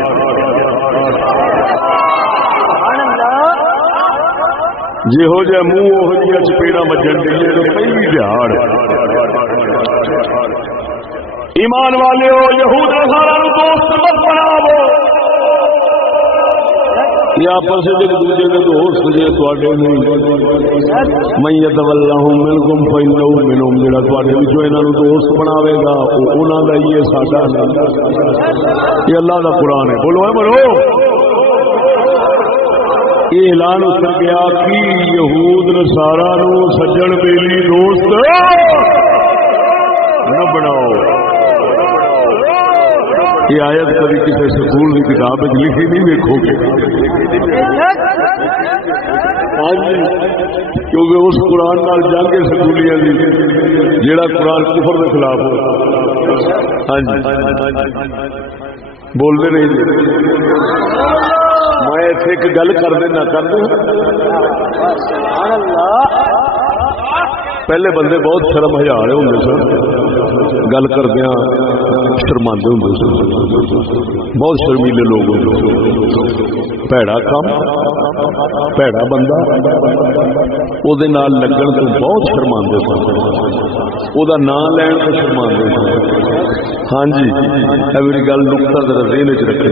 جی ہو جائے منہ وہ جہاں چپیڑا مجن ڈی تو پہلی دہاڑ. ایمان والے ہو یہود نصارا نو دوست مت بناو, یہ آپس ایک دوسرے کے دوست جی تے نہیں. من یتولہم منکم فانہ منہم, جڑا تواڈے وچوں انہاں نو دوست بناوے گا او انہاں دا ہی ہے, ساڈا نہیں. یہ اللہ دا قرآن ہے. بولو اے بولو. یہ اعلان اتر گیا کہ یہود نصارا نو سجن بیلی دوست نہ بناؤ. یہ آیت کبھی کسی سکول کی کتاب لکھی نہیں ویکھو گے, کیونکہ اس قرآن نال جنگ سکولیاں دی جیڑا قرآن کفر کے خلاف ہو. ہاں جی بولتے نہیں جی. میں اتنے ایک گل کر دینا کر دوں. پہلے بندے بہت شرم ہزار ہوں سن, گل کردیا شرماندے ہوں سن, بہت شرمیلے لوگ ہوں. بھڑا کام بھڑا بندہ وہ لگن تو بہت شرماندے سن, وہ نام لین تو شرماندے سن. ہاں جی میری گل نقطہ ذرا ذہن چ رکھے.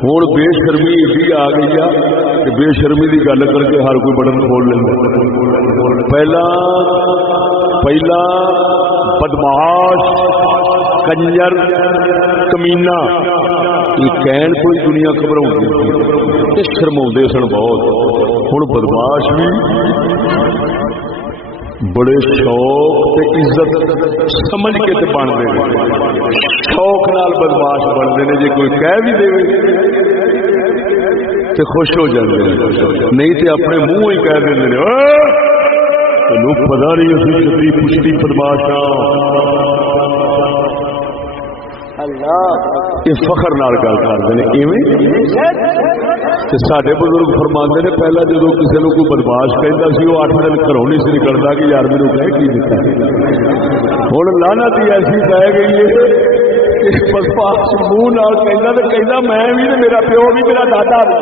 ہوں بے شرمی ایڈی آ گئی ہے کہ بے شرمی کی گل کر کے ہر کوئی بٹن کھول لینا. پہلا بدماش کنجر کمینا یہ کہن کوئی دنیا گھبراؤں شرما سن بہت. ہوں بدماش بھی بڑے شوق تے عزت سمجھ کے تے بن دے, شوق نال بدماش بنتے ہیں. جی کوئی کہہ بھی دے تے خوش ہو جاتے ہیں, نہیں تے اپنے منہ ہی کہہ دیں لوگ پتا نہیں اسی چپی پشتی بدماش یہ فخر نال گل کرتے ہیں. سارے بزرگ فرماندے نے پہلا جدو کسی کو کوئی بدماش کہتا سی وہ 8 دن گھروں نہیں سی نکلتا کہ یار میرے کہہ کی دیتا. ہوں لعنت ہی ایسی پی گئی ہے کہ بدماش منہ نال کہنا تو کہنا میں بھی میرا پیو بھی میرا دادا بھی.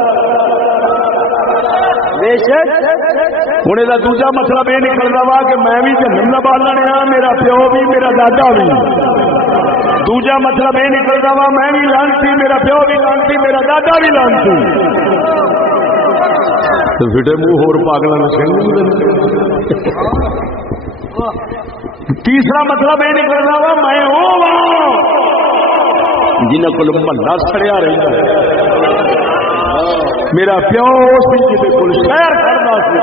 ہوں یہ دوجا مطلب یہ نکلتا وا کہ میں بھی جہنم دا بالن ہاں, میرا پیو بھی میرا دادا بھی. دوجا مطلب یہ نکلتا وا میں بھی لانتی, میرا پیو بھی لانتی, میرا دادا بھی لانتی. فٹے منہ ہور پاگل تیسرا مطلب یہ نکلتا وا میں جنہوں کو محلہ سڑیا رہتا ہے. میرا پیو سی جہد کول شہر کرتا سی,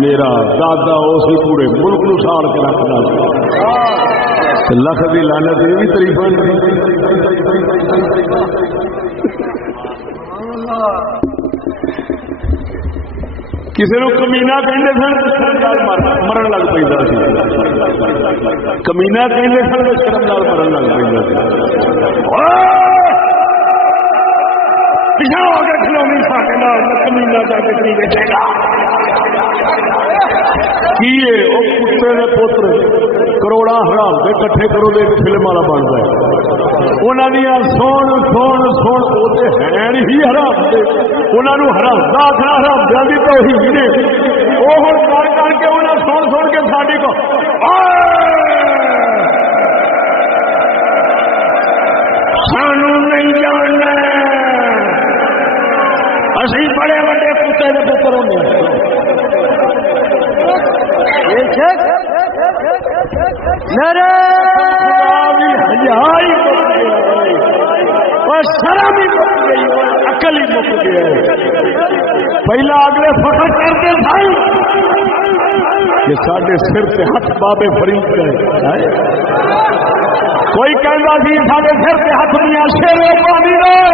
میرا دادا اسی پورے ملک نو ساڑ کے رکھتا سی. لکھ دی لعنت یہ بھی تریفاں کسی نو کمینا کہندے سن مرن لگ پیندا سی. کمینا کہندے سن شرم نال مرن لگ پیندا سی. پیچھے ہو کے کھلونی ساکے نال کمینا جا کے نہیں بیٹھے گا. کی وہ کتے دے پتر کروڑا حرام دے کٹھے کرو دے فلم والا بنتا ہے. انہوں نے سون سون سون وہ ہیں ہی حرام دے, انہوں حرام آخر حرام دیا بھی تو ہی نے وہ ہوں کر کر کے انہیں سن سن کے ساڈی کو سانو نہیں جاننا اسی بڑے بڑے کتے کے پتر ہوں. شرم ہی مک گئی, عقل ہی مک گیا. پہلا اگلے فخر کرتے تھے کہ سارے سر سے ہاتھ بابے فرید گئے. کوئی کہنا سی سارے سر سے ہاتھ میاں شیر پانی رہے.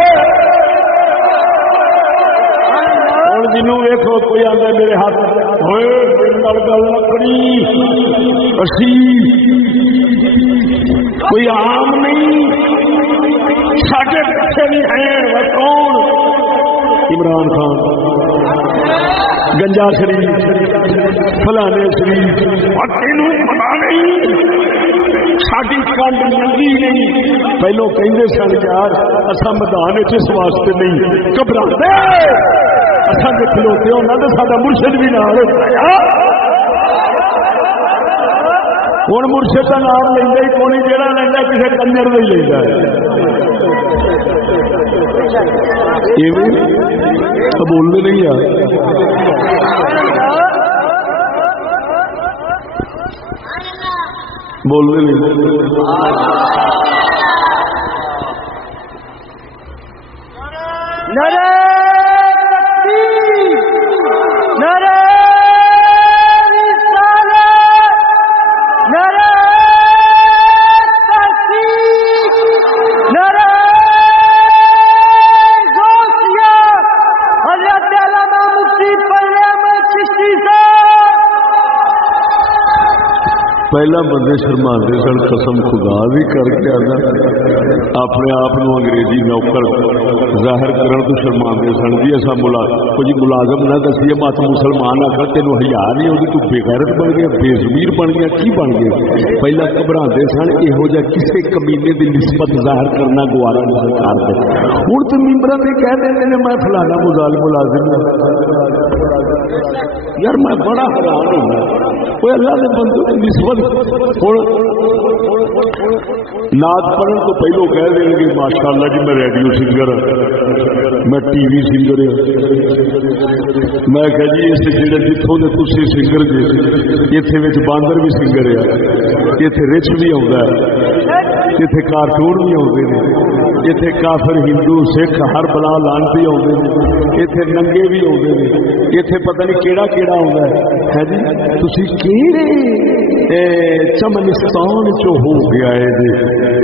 جنوں ویکھو کوئی آتا میرے ہاتھ ہوئے گل لکڑی اسی کوئی عام نہیں, ساڈے پیچھے بھی ہیں. کون؟ عمران خان, گنجا شریف, فلانے شریف. تینوں پتا نہیں ساری کنڈ ننگی نہیں. پہلو کہندے سن یار اصا میدان اس واسطے نہیں گھبراتے, اصل کے کھلوتے ہونا تو سارا مرشد بھی نال ہوتا ہے. ہوں مرشد کا نام لینا ہی کون, جہاں لینا کسی کنجر کا ہی لینا ہے. بولنے نہیں یار. بولنے نہیں. پہلا بندے شرماندے سن قسم خدا بھی کر کے آنا اپنے آپ انگریزی نوکر ظاہر کرن تو شرماندے سن جی ایسا کوئی ملازم نہ دسیے مت مسلمان آخر تینوں ہزار نہیں ہوگی تو بےغیرت بن گیا, بے ضمیر بن گیا, کی بن گیا. پہلا گھبراندے سن یہو جہ کسی کمینے کی نسبت ظاہر کرنا گوارا نہیں کرتے. ہوں تو ممبر بھی کہہ دیں میں فلانا ملازم یار میں بڑا حیران ہوں. کوئی اللہ کے بندے کی نسبت نعت پڑھن تو پہلو کہہ دیں گے ماشاء اللہ جی میں ریڈیو سنگر ہوں, میں ٹی وی سنگر ہوں. میں کہ جی اس جڑے جتوں کے تھی سنگر جی اتنے باندر بھی سنگر ہے, اتنے رچ بھی آتا ہے, اتنے کارٹون بھی آتے ہیں, اتنے کافر ہندو سکھ ہر بلا لانتی آتے ہیں, اتنے ننگے بھی آتے ہیں, اتنے پتہ نہیں کیڑا کیڑا آتا ہے جی. تھی کہڑے چمنستان چو ہو گیا ہے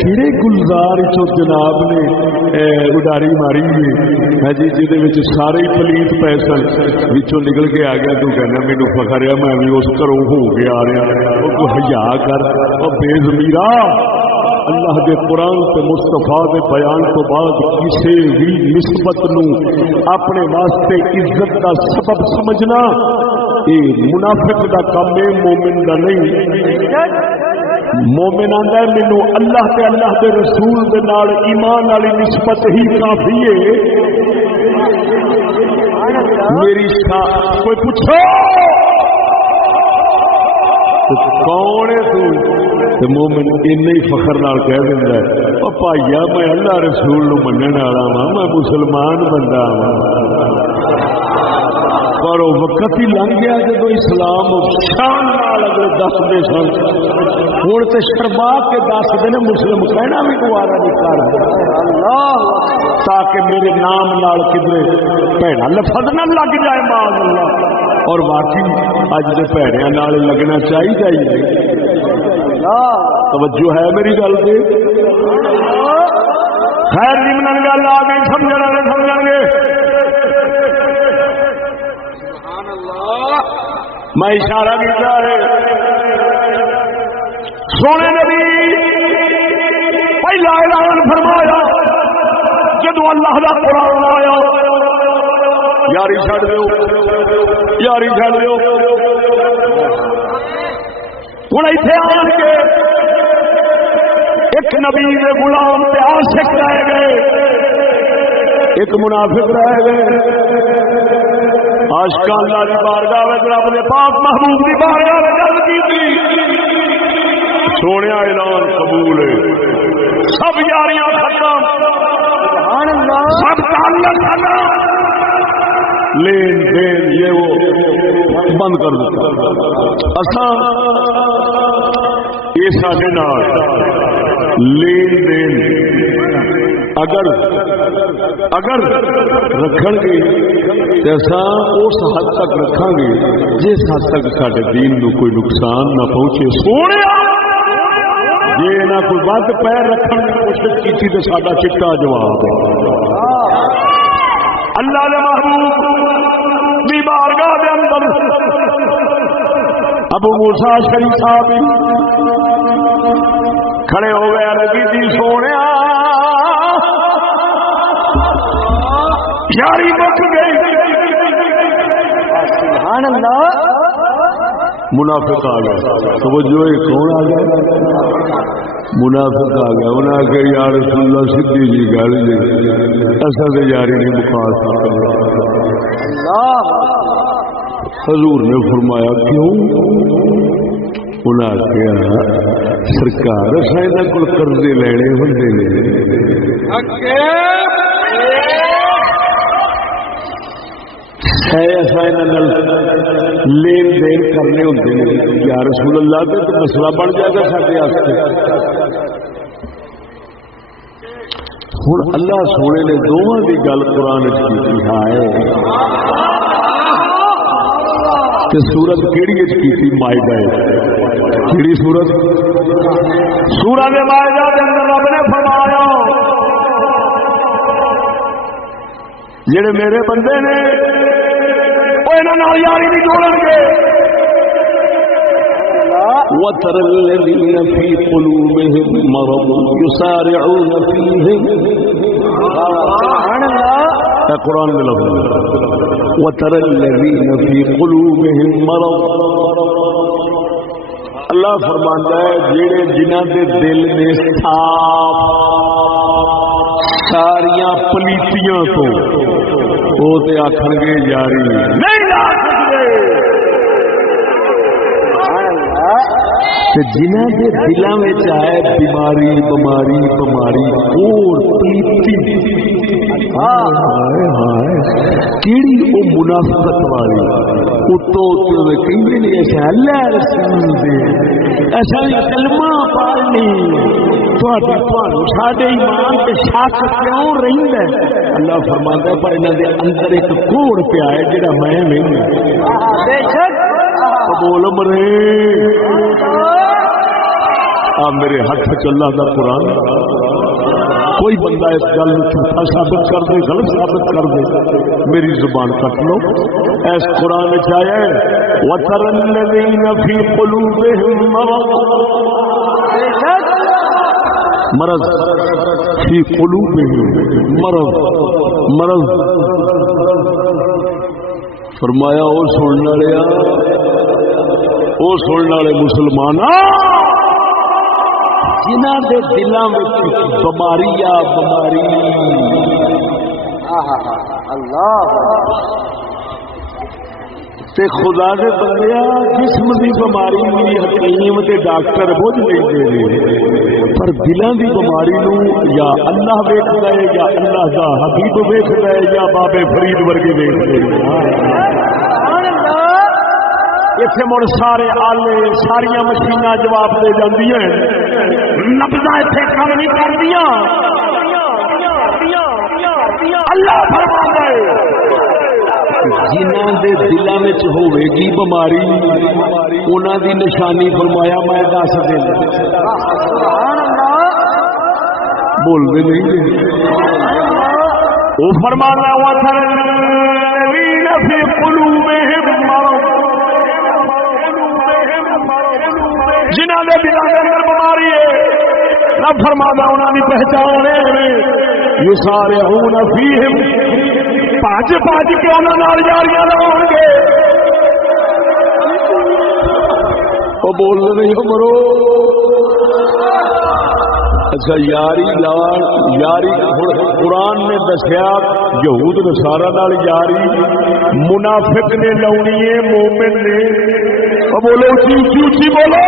کہڑے گلزار چو جناب نے اڈاری ماری ہے جی جہد سارے پلیت پیسن بچوں نکل کے آ گیا. تو کہنا مینو فخر ہے میں بھی اس گھروں ہو کے آ رہا. تو حیا کر اور بے ضمیرا اللہ کے قرآن کے مصطفیٰ کے بیان تو بعد کسی بھی نسبت نو اپنے واسطے عزت کا سبب سمجھنا یہ منافق دا کام ہے, مومن دا نہیں. مومن آندا ہے مینوں اللہ تے اللہ دے رسول دے نال ایمان والی نسبت ہی کافی ہے. میری کوئی پوچھو کون ہے تو مومن این ہی فخر نال کہہ دینا ہے او بھائیا میں اللہ رسول نو منن والا ہاں, میں مسلمان بندہ ہاں. پر وہ وقت ہی لنگ گیا جب اسلام شان نال اگر دستے سن ہوں تو شرما کے دستے نے مسلم کہنا بھی گوارا نہیں کر تاکہ میرے نام نال کدھر بھڑا لفظ نہ لگ جائے معاذ اللہ اور واقعی اج کے بھڑیاں نال لگنا چاہیے توجہ ہے میری گل سے خیر نمن گل آ گئی سمجھ والے سمجھ گے میں اشارہ کیا ہے سونے نبی پہلا اعلان فرمایا جدو اللہ کا قرآن آیا یاری چھڑ دو یاری چھڑ دو ہوں اتنے آن کے ایک نبی کے غلام تے عاشق رہ گئے ایک منافق رہ گئے عاشقاں اللہ دی بارگاہ وچ رب دے پاک محبوب دی بارگاہ وچ گل کیتی سونے اعلان قبول ہے سب یاریاں ختم سبحان اللہ سب تعلق ختم لین دین یہ وہ بند کر دیتا اساں یہ ساڈے نال لین دین اگر رکھن گے تو اس حد تک رکھا گے جس حد تک سارے دین نو کوئی نقصان نہ پہنچے سونے جی نہ کوئی ود پیر رکھنے کی کوشش کی تو سارا چٹا جواب اللہ نے محبوب دی بارگاہ دے اندر ابو موسیٰ شریف صاحب کھڑے ہو گئے نبی جی سونے یاری مک گئی سبحان اللہ منافق آ گیا توجہ کون آ گیا منافق آ گیا انہیں آ کے یا رسول اللہ سیدھی جی گل جی اصل تو یاری نہیں مکا سکتا حضور نے فرمایا کیوں انہیں آخیا سرکار اصل کو قرضے لینے ہوں لین دین کرنے ہوتے ہیں یا رسول اللہ کے تو مسئلہ بن جائے گا سارے ہوں اللہ سونے نے دونوں کی گل قرآن کی سورت کہڑی کی مائدہ کہڑی سورت سورت مائدہ کے اندر رب نے فرمایا جڑے میرے بندے نے یاری نہیں جوڑیں گے وَتَرَى الَّذِينَ فِي قُلُوبِهِم مَّرَضٌ يُسَارِعُونَ فِيهِمْ قرآن میں لفظ وَتَرَى الَّذِينَ فِي قُلُوبِهِم مَّرَضٌ اللہ فرماندا ہے جڑے جنہاں دے دل نے صاف ساریاں پلیتیاں تو وہ تے آکھن گے یاری نہیں لا سکدے جنہاں دے دلاں وچ آئے بیماری بماری بماری اور پلیتی ہائے ہائے کیڑی او منافقت والی اتو تے کہندے نے ایسا اللہ رسول دے ایسا کلمہ پڑھنی ساڈے ایمان تے شک کیوں رہندا ہے اللہ فرماندا ہے پر انہاں دے اندر ایک کوڑ پیا ہے جڑا میں نہیں بے شک بول مرے آ میرے ہاتھ چ اللہ دا قرآن کوئی بندہ اس گل جھوٹا ثابت کر دے غلط ثابت کر دے میری زبان کٹ لو اس قرآن میں آیا ہے وَتَرَى الَّذِينَ فِي قُلُوبِهِم مرض فی قلوبہم مرض فرمایا او سننے والے مسلمان جنہاں دے دلاں وچ بیماری اللہ تے خدا دے بندیا جسم دی بیماری بھی حکیم تے ڈاکٹر بوجھ لیندے نے پر دلاں دی بیماری نو یا اللہ ویکھدا ہے یا اللہ دا حبیب ویکھدا ہے یا بابے فرید ورگے ویکھدے نے اتنے مڑ سارے آلے ساریا مشین جواب دے جاندی ہیں نبض اتنے کم نہیں کردیاں اللہ فرماتا ہے جنہاں دے دلاں وچ ہوے گی بیماری انہاں دی نشانی فرمایا میں دس دن بول دے نہیں وہ فرمانا وَتَرَى الَّذِينَ فِي قُلُوبِهِم مَّرَضٌ جنہاں دے دلاں دے اندر بیماری ہے رب فرمانا انہاں دی پہچان ہے یسارعون فیہم پاج کے انہاں نال یاریاں لاؤن گے وہ بول نہیں ہو مرو اچھا یاری لان یاری قرآن نے دسیا یہود نصارا نال یاری منافق نے لاؤنی ہے مومن نے وہ بولو اچھی اچھی بولو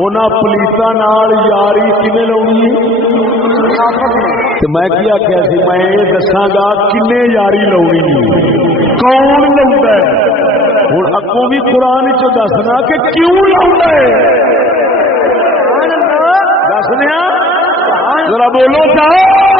انہاں پلیتاں نال یاری کنے لاؤنی ہے تو میں کیا سی میں یہ دساں گا کنے یاری لاؤنی کون لاؤندا ہے ہن اگوں بھی قرآن چ دسنا کہ کیوں لاؤندا ہے دسنے ذرا بولو چاہو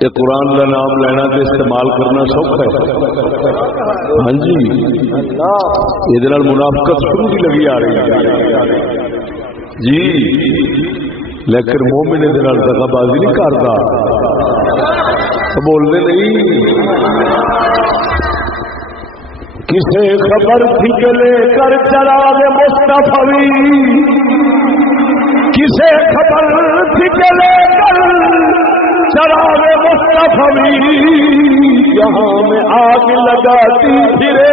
یہ قرآن کا نام لینا تو استعمال کرنا سوکھا ہے ہاں جی یہ منافقت شروع کی لگی آ رہی ہے جی لیکن مومن یہ دغا بازی نہیں کرتا بولتے نہیں کسے خبر تھی کہ لے کر چلا گے مصطفی کسے خبر تھی کہ لے کر چراغ مصطفی یہاں میں آگ لگاتی پھرے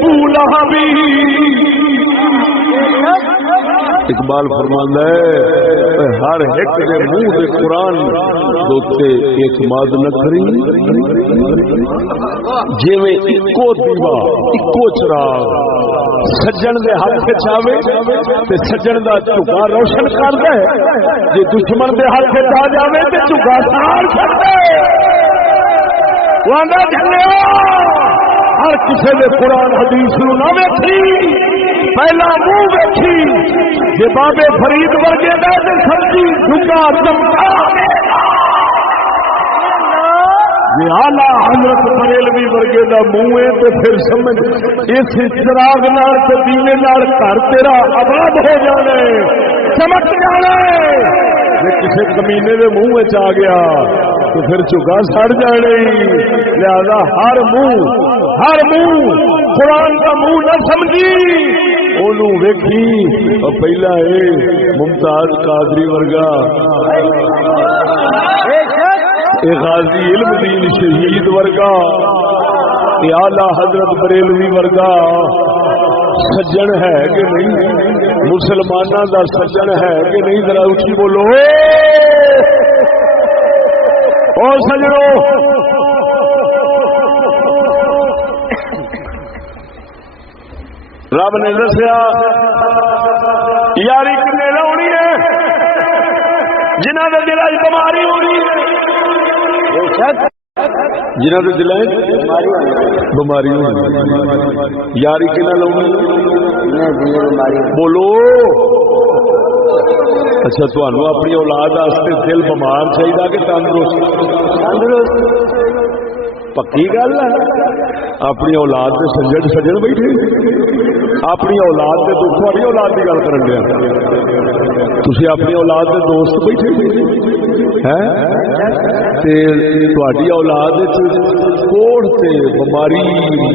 بولا بھی اقبال فرماندا ہے ہر ایک کے منہ دے قرآن دوتے اعتماد نہ کری جویں اکو دیوا اکو چراغ سجن دے ہاتھ چاوے تے سجن دا جھگا روشن کردا ہے جے دشمن دے ہاتھ آ جاوے تے جھگا سار چھڈدا ہے واندا جھلیا ہر کسے دے قرآن حدیث نو نہ ویکھی پہلا منہ ویکھی جے بابے فرید ورگے دا تے سمجھی جھگا چمکا یہ آلہ حضرت بریلوی ورگے دا منہ ہے تو پھر سمجھ اس چراغ نال تے دینے نال گھر تیرا آباد ہو جانا ہے چمک جانا ہے جے کسی کمینے دے منہ وچ آ گیا تو پھر چگا سڑ جانے لہذا ہر منہ قرآن کا منہ نہ سمجھی اونوں ویکھی اور پہلا اے ممتاز قادری ورگا اے غازی علم دین شہید ورگا اے آلہ حضرت بریلوی ورگا سجن ہے کہ نہیں مسلمانوں دا سجن ہے کہ نہیں ذرا اچھی بولو او سجنو رب نے دسیا یاری کنے لونی ہے جنہاں دے دل وچ بیماری ہونی ہے جنہاں دے دل وچ بیماری ہونی یاری کنے لونی بولو اچھا تھانوں اپنی اولاد واسطے دل بیمار چاہیے کہ تندرست پکی گل ہے اپنی اولاد کے سجن بیٹھے اپنی اولاد کے دکھ والی اولاد کی گل کرن دیا تھی اپنی اولاد کے دوست بیٹھے تھی اولاد کوڑ تے بیماری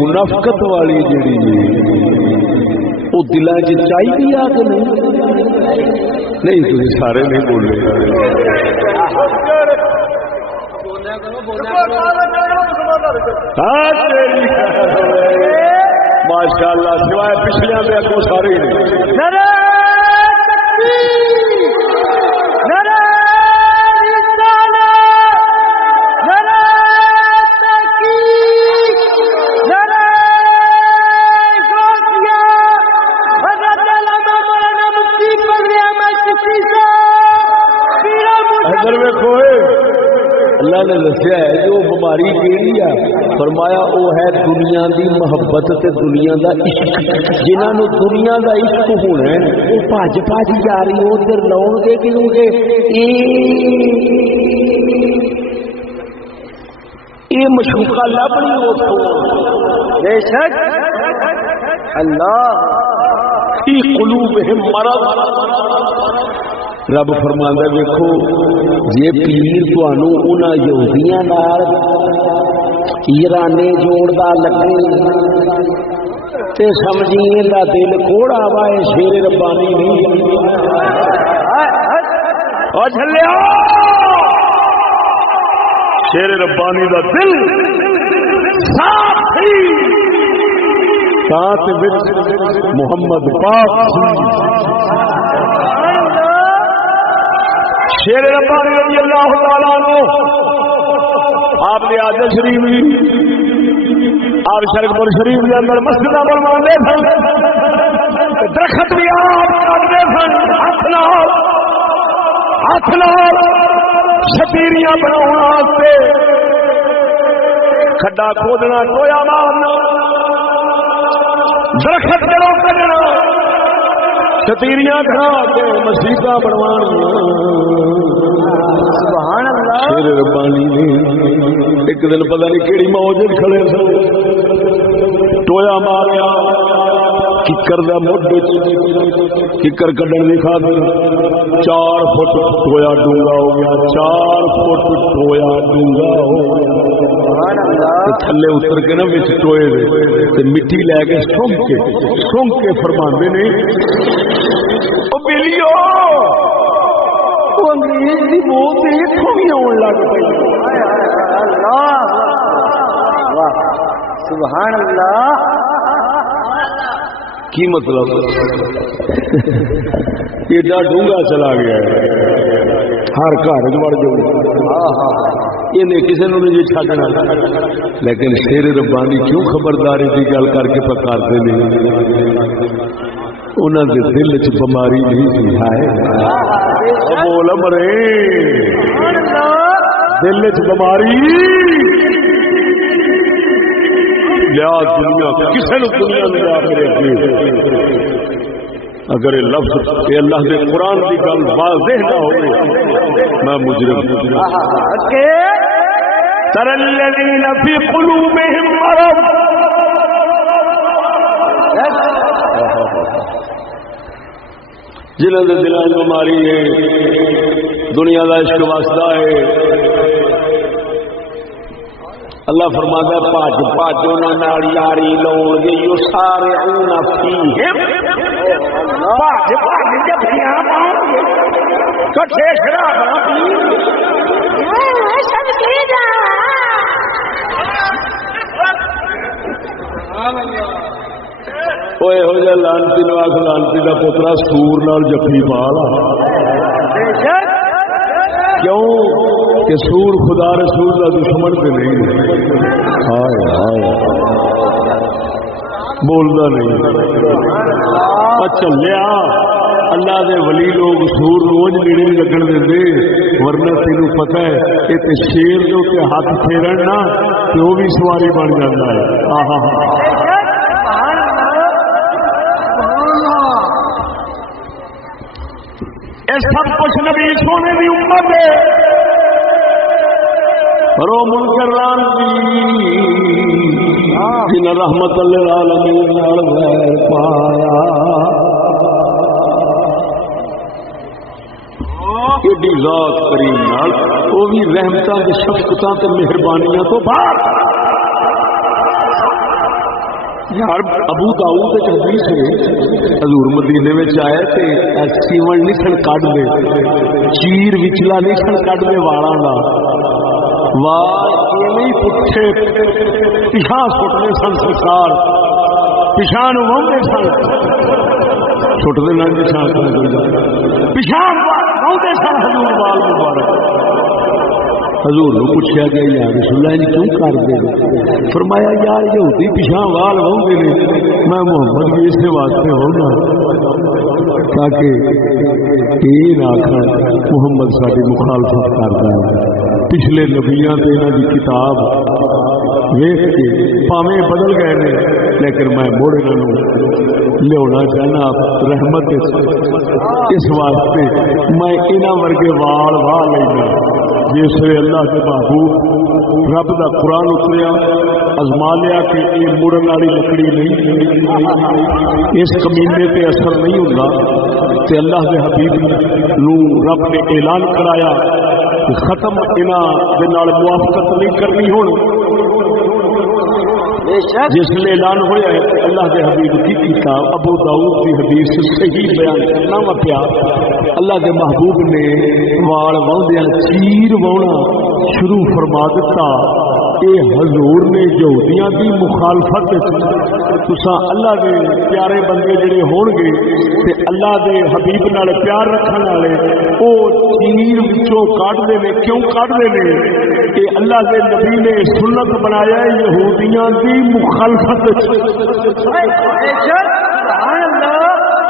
منافقت والی جیڑی وہ دلوں چ چاہیے آ کے نہیں تھی سارے نہیں بولے ماشاء اللہ سوائے پچھلے اگوں سارے نے دسیا ہے کہ وہ بیماری کیڑی ہے. فرمایا وہ ہے دنیا دی محبت تے دنیا دا عشق. جنہاں نو دنیا دا عشق ہونا ہے وہ بھج بھج جا رہی ادھر لاؤ گے کیوں گے. یہ مشوقہ لبنی اتوں بے شک اللہ فی قلوبہم مرض. رب فرماندا ویکھو جے پیر تانوں انہاں یہودیاں نال ایرانے جوڑدا لگے تے سمجھی دا دل کوڑا وا اے شیر ربانی نہیں. او جھلیا شیر ربانی دا دل صاف تھی ساتھ وچ محمد پاک شیر ربانی رضی اللہ تعالی عنہ آپ نے آج شریف آپ شرکپور شریف کے اندر مسجد بنوانے سن. درخت بھی آپ کاٹتے سن ہاتھ نال شتیریاں بناؤ کھڈا کھودنا ٹویا مارنا درخت جڑوں کڈنا شتیریاں کھڑا کے مسجداں بنوانیاں. سبحان اللہ. شیر ربانی نے ایک دن پتہ نہیں کیڑی موج کھڑے سن ٹویا ماریا ککر دا مڈ ککر کڈن دی خاطر 4 فٹ ٹویا ڈونگا ہو گیا. 4 فٹ ٹویا ڈونگا ہو گیا. تھلے اتر کے نا وچ ٹوئے تے مٹی لے کے سونگ کے فرماندے نے او بیلیو او انگریز دی موت اتھوں بھی آن لگ پئی. اللہ واہ سبحان اللہ. کی مطلب ایڈا ڈونگا چلا گیا ہے ہر گھر وڑ جاؤ یہ کسی نے نہیں چھڈنا. لیکن شیر ربانی کیوں خبرداری کی گل کر کے پکارتے نہیں. انہوں کے دل چ بیماری نہیں سی ہے بول مرے دل چ بیماری لیا دنیا کسی نے دنیا میں جا کے اگر یہ لفظ یہ اللہ کے قرآن کی گل واضح نہ ہو میں مجرم. ترى الذين في قلوبهم مرض جنہوں کے دلوں میں بیماری ہے دنیا کا عشق واسطہ ہے. اللہ فرماتا ہے پاج پاج انہاں یاری لوگ یہ سارے اون فیہم پاج پاج جب یہاں پاؤں گے کٹھے شراباں پی سب کے جا اوئے ہو جا لانتی نواز لانتی کا پترا سور نال جفی پا لا. کیوں کہ سور خدا رسول کا دشمن تو نہیں ہائے ہائے بولتا نہیں. چلیا اللہ دے ولی لوگ سور روز نیڑے نہیں لگن دے ورنہ تینوں پتہ ہے کہ شیر جو کہ ہاتھ پھیرن نا تو وہ بھی سواری بن جاتا ہے. سب کچھ نبی سونے کی امت ہے. رو منکران جن رحمت للعالمین غیر پایا ایڈی ذات کریم نال وہ بھی رحمتاں تے شفقتاں تے مہربانیاں تو باہر. یار ابو داؤد کے حدیث ہے حضور مدینے میں آئے تے سیون نہیں سن کڈ دے چیر وچلا نہیں سن کڈ دے والاں دا وال ایویں پٹھے پیچھا سٹنے سن سرکار پیچھا نو وہندے سن سٹدے نہ پیچھا پیچھا وہندے سن حضور وال مبارک. حضور نے پوچھا گیا یا رسول اللہ نے کیوں کر دے فرمایا یار یہودی پیچھا وال ہوندے نے میں محمد بھی اس واسطے ہونا تاکہ یہ نہ آخر محمد ساری مخالفت کرتا ہے. پچھلے نبیاں تے انہاں دی کتاب ویکھ کے پاویں بدل گئے نے لیکن میں مڑ انہاں لیا چاہنا رحمت اس واسطے میں انہاں ورگے وال واہ لینا جس ویلے اللہ کے محبوب رب دا قرآن اتریا ازما لیا کہ یہ مڑن والی لکڑی نہیں، اس کمینے تے اثر نہیں ہوتا تے اللہ کے حبیب نو رب نے اعلان کرایا کہ ختم انہاں دے نال موافقت نہیں کرنی ہون جس نے اعلان ہوا ہے اللہ کے حبیب کی کتاب ابو داؤد کی حدیث صحیح بیان کرنا وا پیا اللہ کے محبوب نے وال واؤندیاں چیر واؤنا شروع فرما دیتا اے حضور نے یہودیاں دی مخالفت تساں اللہ دے پیارے بندے جڑے ہون گے تے اللہ دے حبیب نال پیار رکھن والے او چیر وچوں کڈ دے نے کیوں کڈ دے نے کہ اللہ دے نبی نے سنت بنایا ہے یہودیاں دی مخالفت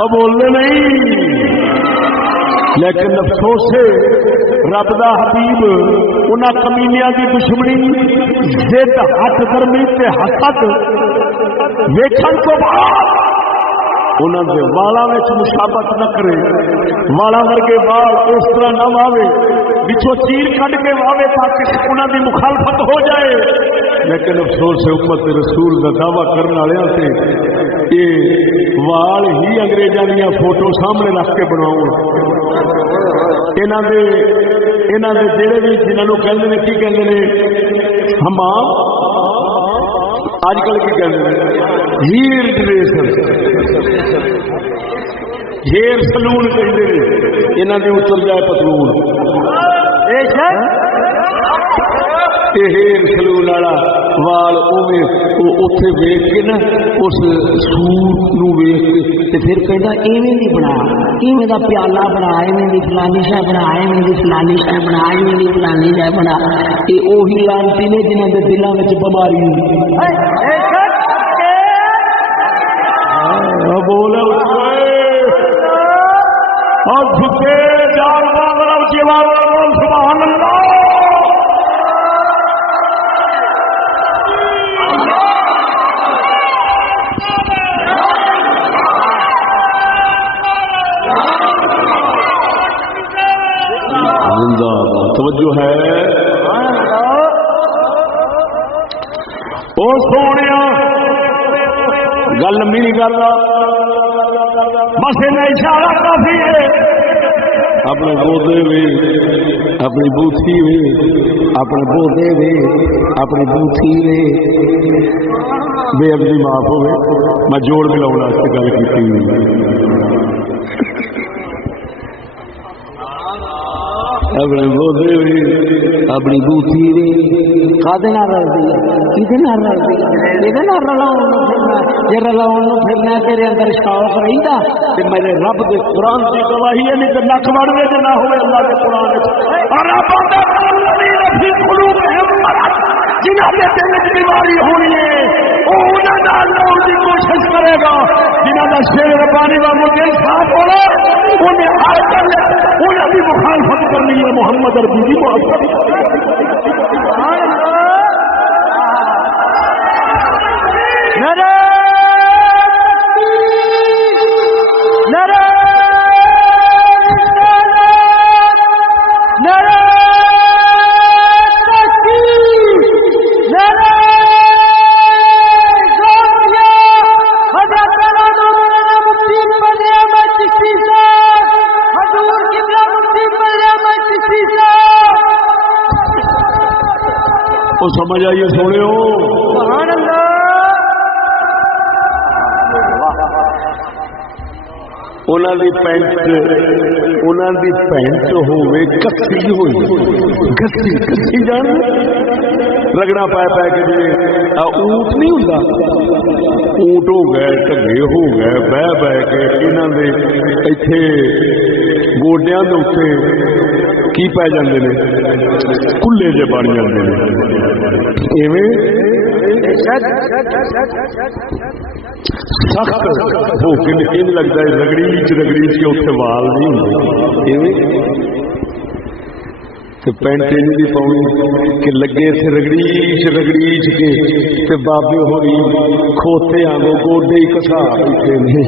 اب بولنے نہیں لیکن افسوس ہے رب دا حبیب انہاں کمینیاں دی دشمنی ضد ہٹ گرمی تے حسد ویکھن تو بعد انہاں دے والاں وچ مشابہت نہ کرے والاں ورگے وال اس طرح نہ واوے وچوں چیر کڈ کے واوے تاکہ انہاں دی مخالفت ہو جائے لیکن افسوس ہے امت رسول کا دعویٰ کرنے والوں سے یہ وال ہی انگریزاں دیا فوٹو سامنے رکھ کے بناؤ انہاں دے جڑے بھی جنہوں کہندے نے کی کہندے نے حمام اج کل کی کہندے نے ہیر ڈریسر ہیر سلون کہندے نے انہاں دے اتر جائے پتلون ہیر سلون والا وال اوتھے ویکھ کے نا اس سور نو ویکھ کے تے پھر کہندا ایویں نہیں بنا ایویں دا پیالہ بنا ایویں دی فلانی شے بنا ایویں دی فلانی شے بنا ایویں دی فلانی شے بنا اے اوہی لعنتی نے جنہاں دے دلاں وچ بیماری ہوندی بول اور جھکے جانور اور جیوان سبحان اللہ توجہ ہے او سونے گل لمبی نہیں کرتا بس اشارہ کافی ہے اپنے بوتے بھی اپنی بوتھی بھی اپنے بوتے بھی اپنی بوتھی بھی بے ادبی معاف ہوئے میں جوڑ ملاؤ اس گل کی اپنے بوتے بھی اپنی بوتھی بھی کدے نہ رلتی کدے نہ رلتی یہ رلاؤ پھرنا تیرے اندر شوق رہتا کہ میرے رب کے قرآن کی گواہی ہے نہیں تو نک وڑ دے نہ ہوئے اللہ کے قرآن جنہوں کے دل کی بیماری ہونی ہے کوشش کرے گا جنہوں کا شیر ربانی والا دل صاف ہونا انہیں ہر کر انہیں بھی مخالفت کرنی ہے محمد عربی کی محبت سمجھ آئیے سونے پینٹ ہوئے کسی ہوئی کسی جان رگڑا پا پا کے جی اونٹ نہیں ہوتا اونٹ ہو گئے ٹگے ہو گئے بہ بہ کے انہوں نے اتنے گوڈیاں کے اتنے کی پی جاندے نے کھلے جے بن جاندے نے سخت ہو کے نہیں لگتا ہے رگڑی کے اتنے وال نہیں ہوتے تے پینٹ نہیں پاؤنی کہ لگے سے رگڑیچ کے تے بابے ہوئی کھوتے آنگو گوڈے ہی کسا بیٹھے نے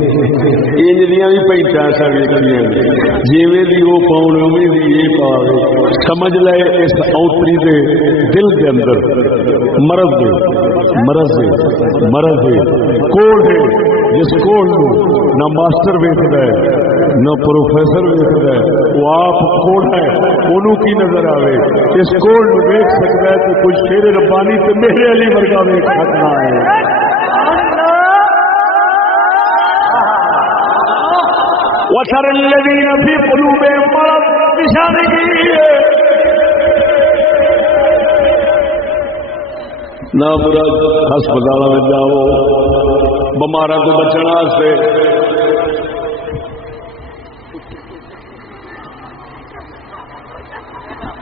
انجلیاں بھی پینٹاں سا ویکھیاں جیویں دی وہ پاؤن اوویں دی یہ پاوے سمجھ لے اس اوتری دے دل دے اندر مرض ہے کوڑ ہے جس کوڑ نو نہ ماسٹر ویکھدا ہے نہ پروفیسر ویکھدا ہے وہ آپ کوڑ ہے انہوں کی نظر آوے اس کوڑ نو ویکھ سکدا ہے تو کچھ شیر ربانی تے میرے علی ورگا ویکھ سکنا ہے وَتَرَى الَّذِينَ فِي قُلُوبِهِم مَّرَضٌ نشانی کی ہے نہ مراد ہسپتال میں جاؤ بیماراں تو بچن واسطے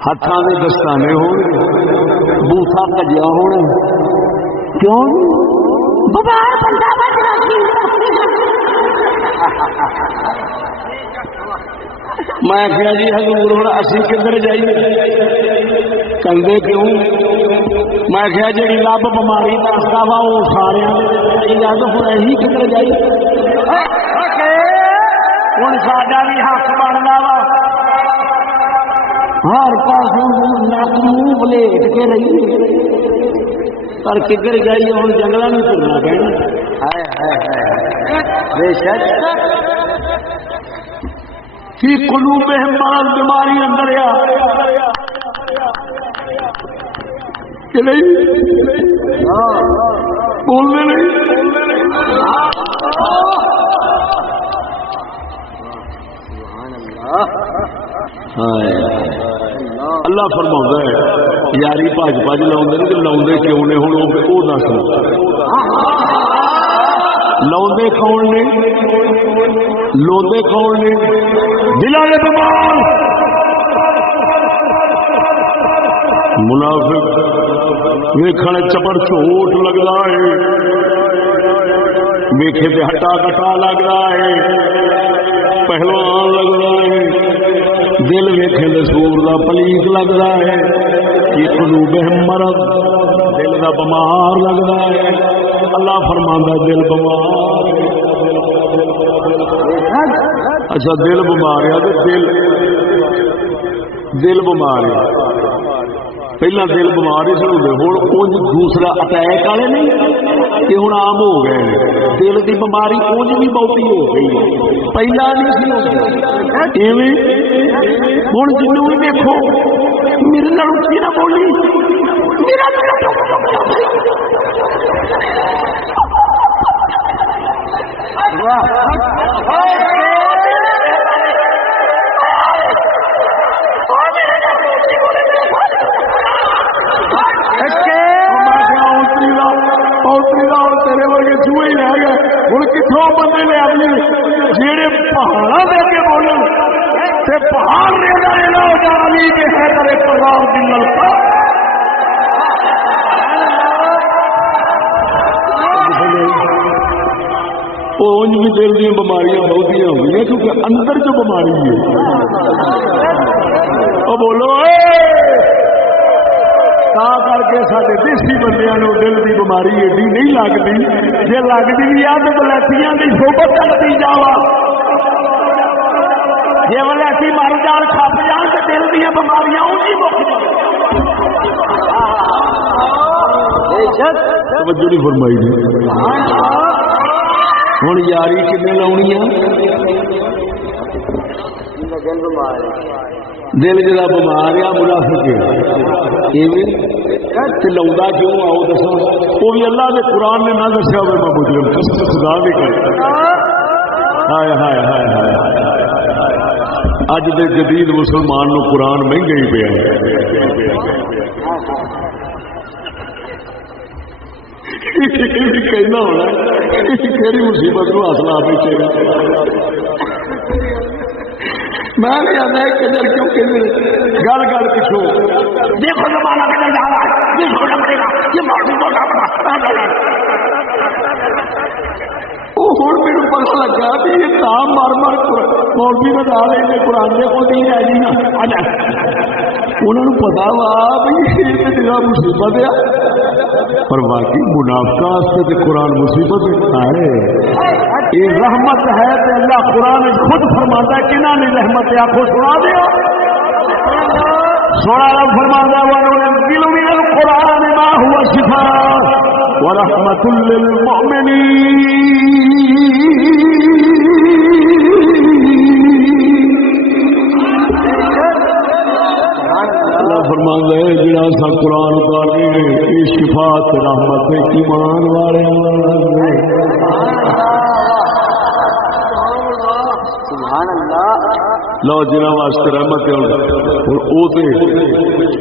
ہاتھاں دے دستانے ہون بوسا کجیا ہونا کیوں بیمار بندہ میں کیا جی حضور ہوں اسی کدھر جائیے کندے کیوں میں کیا جی لب بیماری دستا وا وہ سارے تو پھر یہی کدھر جائیے ہوں ساڈا بھی حق بنتا وا ہر پاس نک منہ بلیٹ کے رہیے پر کدھر جائیے ہوں جنگل میں پھرنا پہنا فی قلوبہم مرض بیماری اندر کہ نہیں بولنے نہیں اللہ فرماؤں ہے یاری بھاج بھاج لاؤں کیوں نے ہوں وہ دس لاؤندے کون نے لوندے کون نے دلاں دے بیمار منافق ویکھن چپڑ چوٹ لگدا ہے ویکھے تے ہٹا کٹا لگدا ہے پہلوان لگدا ہے دل ویکھے تے سور دا پلیت لگدا ہے یہ قلوبہم مرض دل دا بیمار لگدا ہے اللہ فرماندا دل بیمار اچھا دل بیمار ہے تو دل بیمار ہے پہلا دل بیمار ہی سنو ہوں دوسرا اٹیک والے نہیں یہ ہوں عام ہو گئے دل کی بیماری اونج بھی بہتی ہو گئی پہلا نہیں سی ہوں جنوں بھی دیکھو میرے نال اچھی نہ بولی تیرے ورگے چوہے ہی رہ گئے ہوں کتوں بندے لے آئیے جہے پہاڑوں دے کے بولن تے پہاڑ ہو جانی کہ ہے کرے پروار کی لڑکا اونج بھی دل دیا بیماریاں بہت ہو گئی کیونکہ اندر جو بیماری ہے وہ بولو کر کے سارے دیسی بندیاں نو دل کی بیماری ایڈی نہیں لگتی جی لگتی بھی ہے تو ولیٹیاں کی صحبت کرتی جاوا جی ولیٹی مر جان کھپ جان تو دل دیا بیماریاں اونجی مک توجہ نہیں فرمائی جی ہوں یاری کتنے لونی دل جا بیمار آ منافق لا کیوں آؤ دسو وہ بھی اللہ نے قرآن نے نہ دسیا ہوئے میں مجرم قسم خدا بھی کر ہائے ہائے ہائے ہائے اج دے جدید مسلمان نو قرآن مہنگا ہی پیا کہنا ہونا کہڑی مصیبت نو حاصل آپ بیٹھے میں نہیں آتا کدھر کیوں کہ گل گل پچھو دیکھو زمانہ کدھر جا رہا ہے یہ چھوٹا پڑے گا یہ مولوی بڑا بڑا وہ ہوں میرے پتا لگا کہ یہ کام مار مار مولوی میں ڈال رہے قرآن کو نہیں رہ جی نا انہوں نے پتا وا بھی یہ مصیبت ہے، پر باقی منافقہ واسطے قرآن مصیبت ہے، یہ رحمت ہے تو اللہ قرآن خود فرماتا ہے کہ نہیں رحمت آخو سنا دیا سونا رب فرماتا ہے وَنُنَزِّلُ مِنَ الْقُرْآنِ مَا هُوَ شِفَاءٌ وَرَحْمَةٌ لِّلْمُؤْمِنِينَ۔ فرماتا ہے جڑا سا قرآن اتارے یہ شفاعت رحمت ایمان والے سبحان اللہ لو جنہاں واسطے رحمت ہے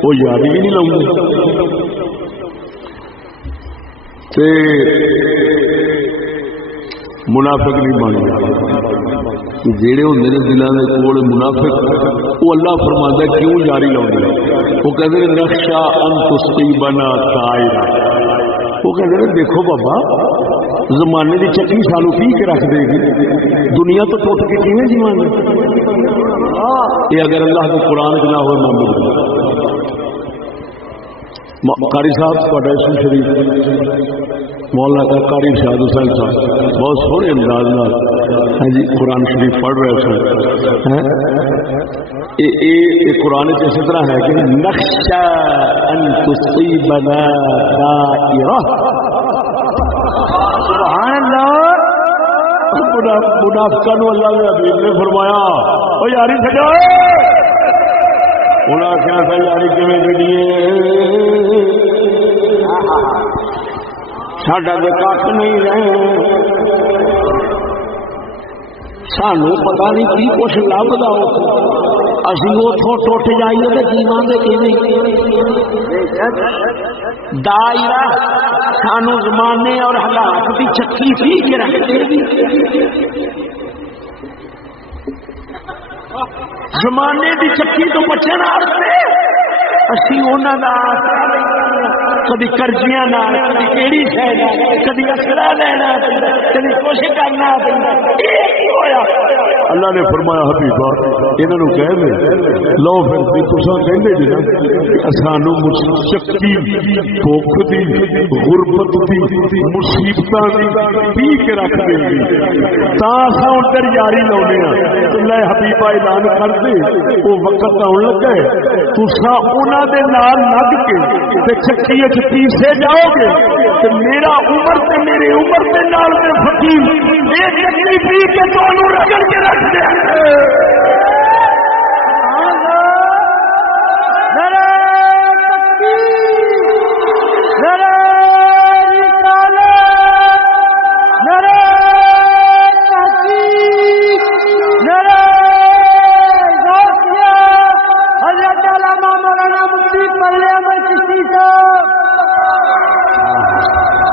وہ یاری بھی نہیں لاؤں تے منافق نہیں بن گیا جیڑے ہوندے نے دلاں دے کول منافق وہ اللہ فرماندا ہے کیوں جاری لاؤندے وہ کہندے نے نخشا ان تصیبنا طائرہ وہ کہندے نے دیکھو بابا زمانے دی چکی سالو پی کے رکھ دے گی دنیا تو ٹوٹ کے کیویں جیواں گے یہ اگر اللہ کے قرآن چ نہ ہوئے معمول قاری صاحب تھوڑا اسم شریف مولانا قاری شاد حسین صاحب بہت سونے انداز جی قرآن شریف پڑھ رہے سن یہ قرآن اسی طرح ہے کہ نخشا ان تصیبنا دائرہ سبحان اللہ منافقہ نو اللہ کے حبیب نے فرمایا او یاری چھڈو انہاں آخیا تھا یاری کیویں چڈیے ساڈا تو کھ نہیں رہے سانو پتا نہیں کی کچھ لبدا اسی اتوں ٹوٹ جائیے تو جیواں دائرہ سانو زمانے اور حالات کی چکی پی کے رکھتے زمانے کی چکی تو بچن اسی انہوں کا کبھی کرزیاں کبھی کہڑی شاید کبھی اصلا لینا کبھی کچھ کرنا اللہ نے فرمایا حبیبا انہوں کہہ دے لو پھر تصا کہندے جی نا سانو چکی بھوک دی غربت دی مصیبتاں دی پی کے رکھ دے گی تا اساں ادھر یاری لاؤنے ہاں اللہ حبیبا اعلان کر دے وہ وقت آن لگا ہے تساں انہاں دے نال لگ کے تے چکی وچ پیسے جاؤ گے تے میرا عمر تے میری عمر دے نال تے فقیر یہ چکی پی کے تانوں رگڑ کے رکھ دے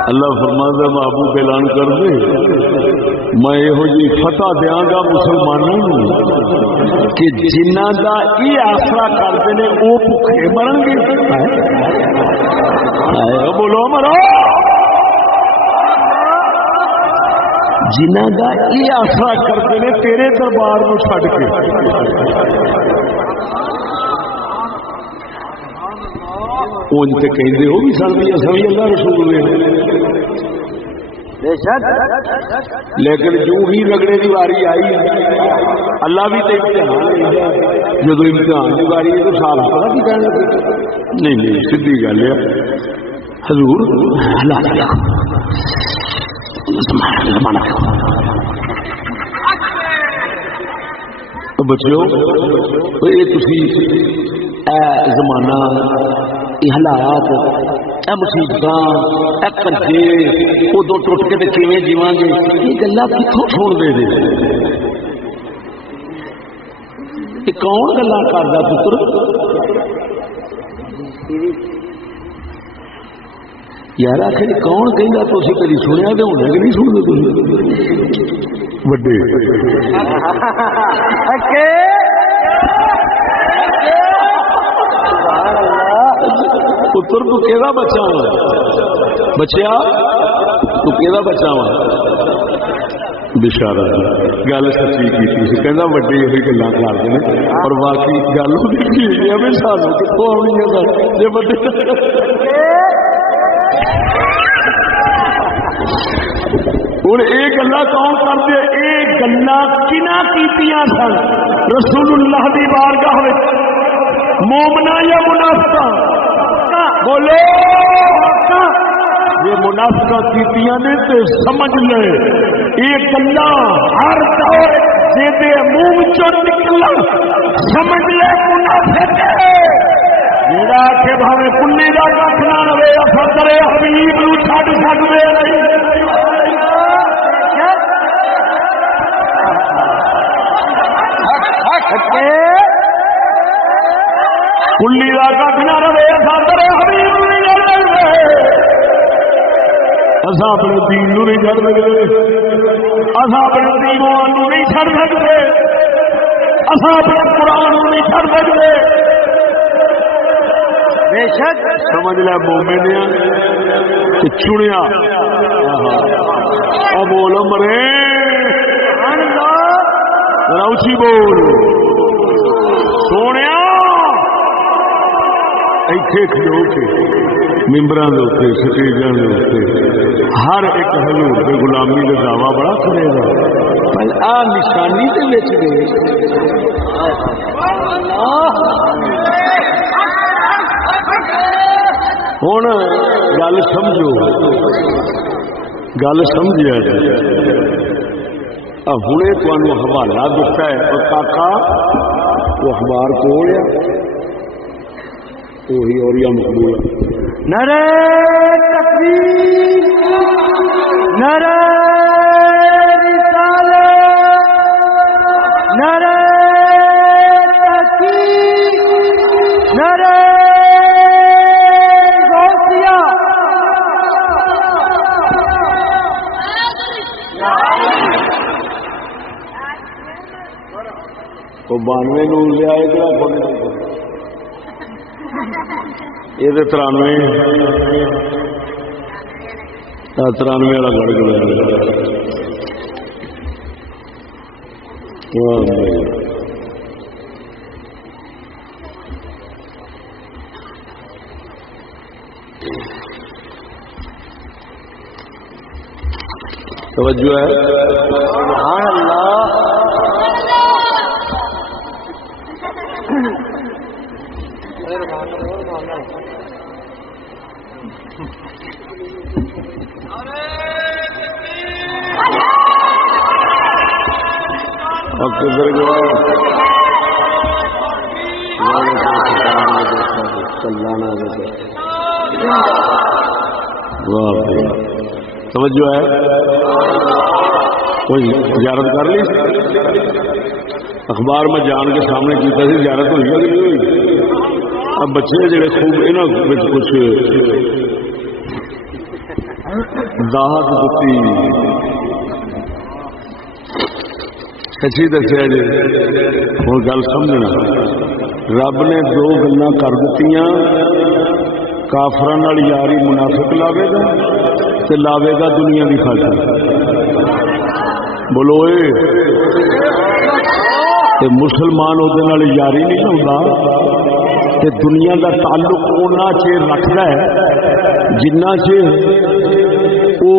اللہ فرماتا ہے محبوب اعلان کر دے میں یہو جی فتح دیاں گا مسلمانوں کہ جنہاں دا یہ آسرا کرتے ہیں وہ بھوکے مرن گے بولو مرو جنہاں دا یہ آسرا کرتے ہیں تیرے دربار میں چھڈ کے ان تے کہندے ہو بھی سن بھی اللہ رسول نے لیکن جو ہی رگڑے کی واری آئی اللہ بھی تو امتحان جب امتحان کی واری ہے تو صاف پتا کی کہنا نہیں نہیں سیدھی گل ہے حضور اللہ بچو یہ تسی زمانہ یہ حالات اے مصیبت اے کرزے ادو ٹوٹ کے تے کیویں جیواں گے یہ گلاں کتھوں چھوڑ دے دے یہ کون گلاں کردا پتر یار آخر کون کہندا تسی کدی سنیا تے ہونا کہ نہیں سنتے تسی وڈے پتر تو کہدا بچہ وا بچیا تو کہدا بچہ وا بشارت گل سچی کی کہنا وڈے یہ گلا کرتے ہیں اور باقی گل بھی سانو کتوں آنی ہے جی وڈے ہوں یہ گلا کون کرتے یہ گلا کنہ کیتیاں سن رسول اللہ دی بارگاہ مومنا یا منافقہ بولو یہ منافقہ کیتیاں نے تو سمجھ لے یہ گلا ہر دور جے منہ چوں نکلن سمجھ لے منافق جڑا کہ بھاوے کلی دا کھ نہ رہے اثر کرے حبیب نو چھڈ سکدے نہیں کلی دا کھ نہ رہے اثر کرے حبیب نو اصا اپنے دین نو نہیں چڑھ سکتے اصا اپنے دیوان نو نہیں چڑھ سکتے اصا اپنے قرآن نو نہیں چڑھ سکتے بے شک سمجھ لے مومن کہ چنیا بول مرے اچھی بول سونے ایتھے کھلو کے ممبران دے اوپر سٹیجاں دے اوپر ہر ایک حضور دے غلامی کا دعویٰ بڑا کرے گا پر آ نشانی دے وچ گئے ہن گل سمجھو گل سمجھیا جی ہنے تانوں حوالہ دتا ہے اور کاکا وہ اخبار کول ہے وہی اور یا مقبول نعرہ تکبیر نعرہ رسالت نعرہ تحقیق نعرہ غوثیہ تو 92 نو لے آئے گا یہ 93 والا گڑ گیا توجہ ہے سبحان اللہ کدھر گیا توجہ ہے کوئی زیارت کر لی اخبار میں جان کے سامنے کیتا سی زیارت ہوئی ہے کہ نہیں ہوئی اب بچے جڑے خوب انہوں کچھ داہت دتی سچی دسیا جی ہوں گل سمجھنا رب نے 2 گلاں کر دتیاں کافراں نال یاری منافق لاوے گا تے لاوے گا دنیا دی خاطر بولو تے مسلمان وہ یاری نہیں ہوندا تے دنیا دا تعلق اونا چیر رکھدا ہے جنہ چیر او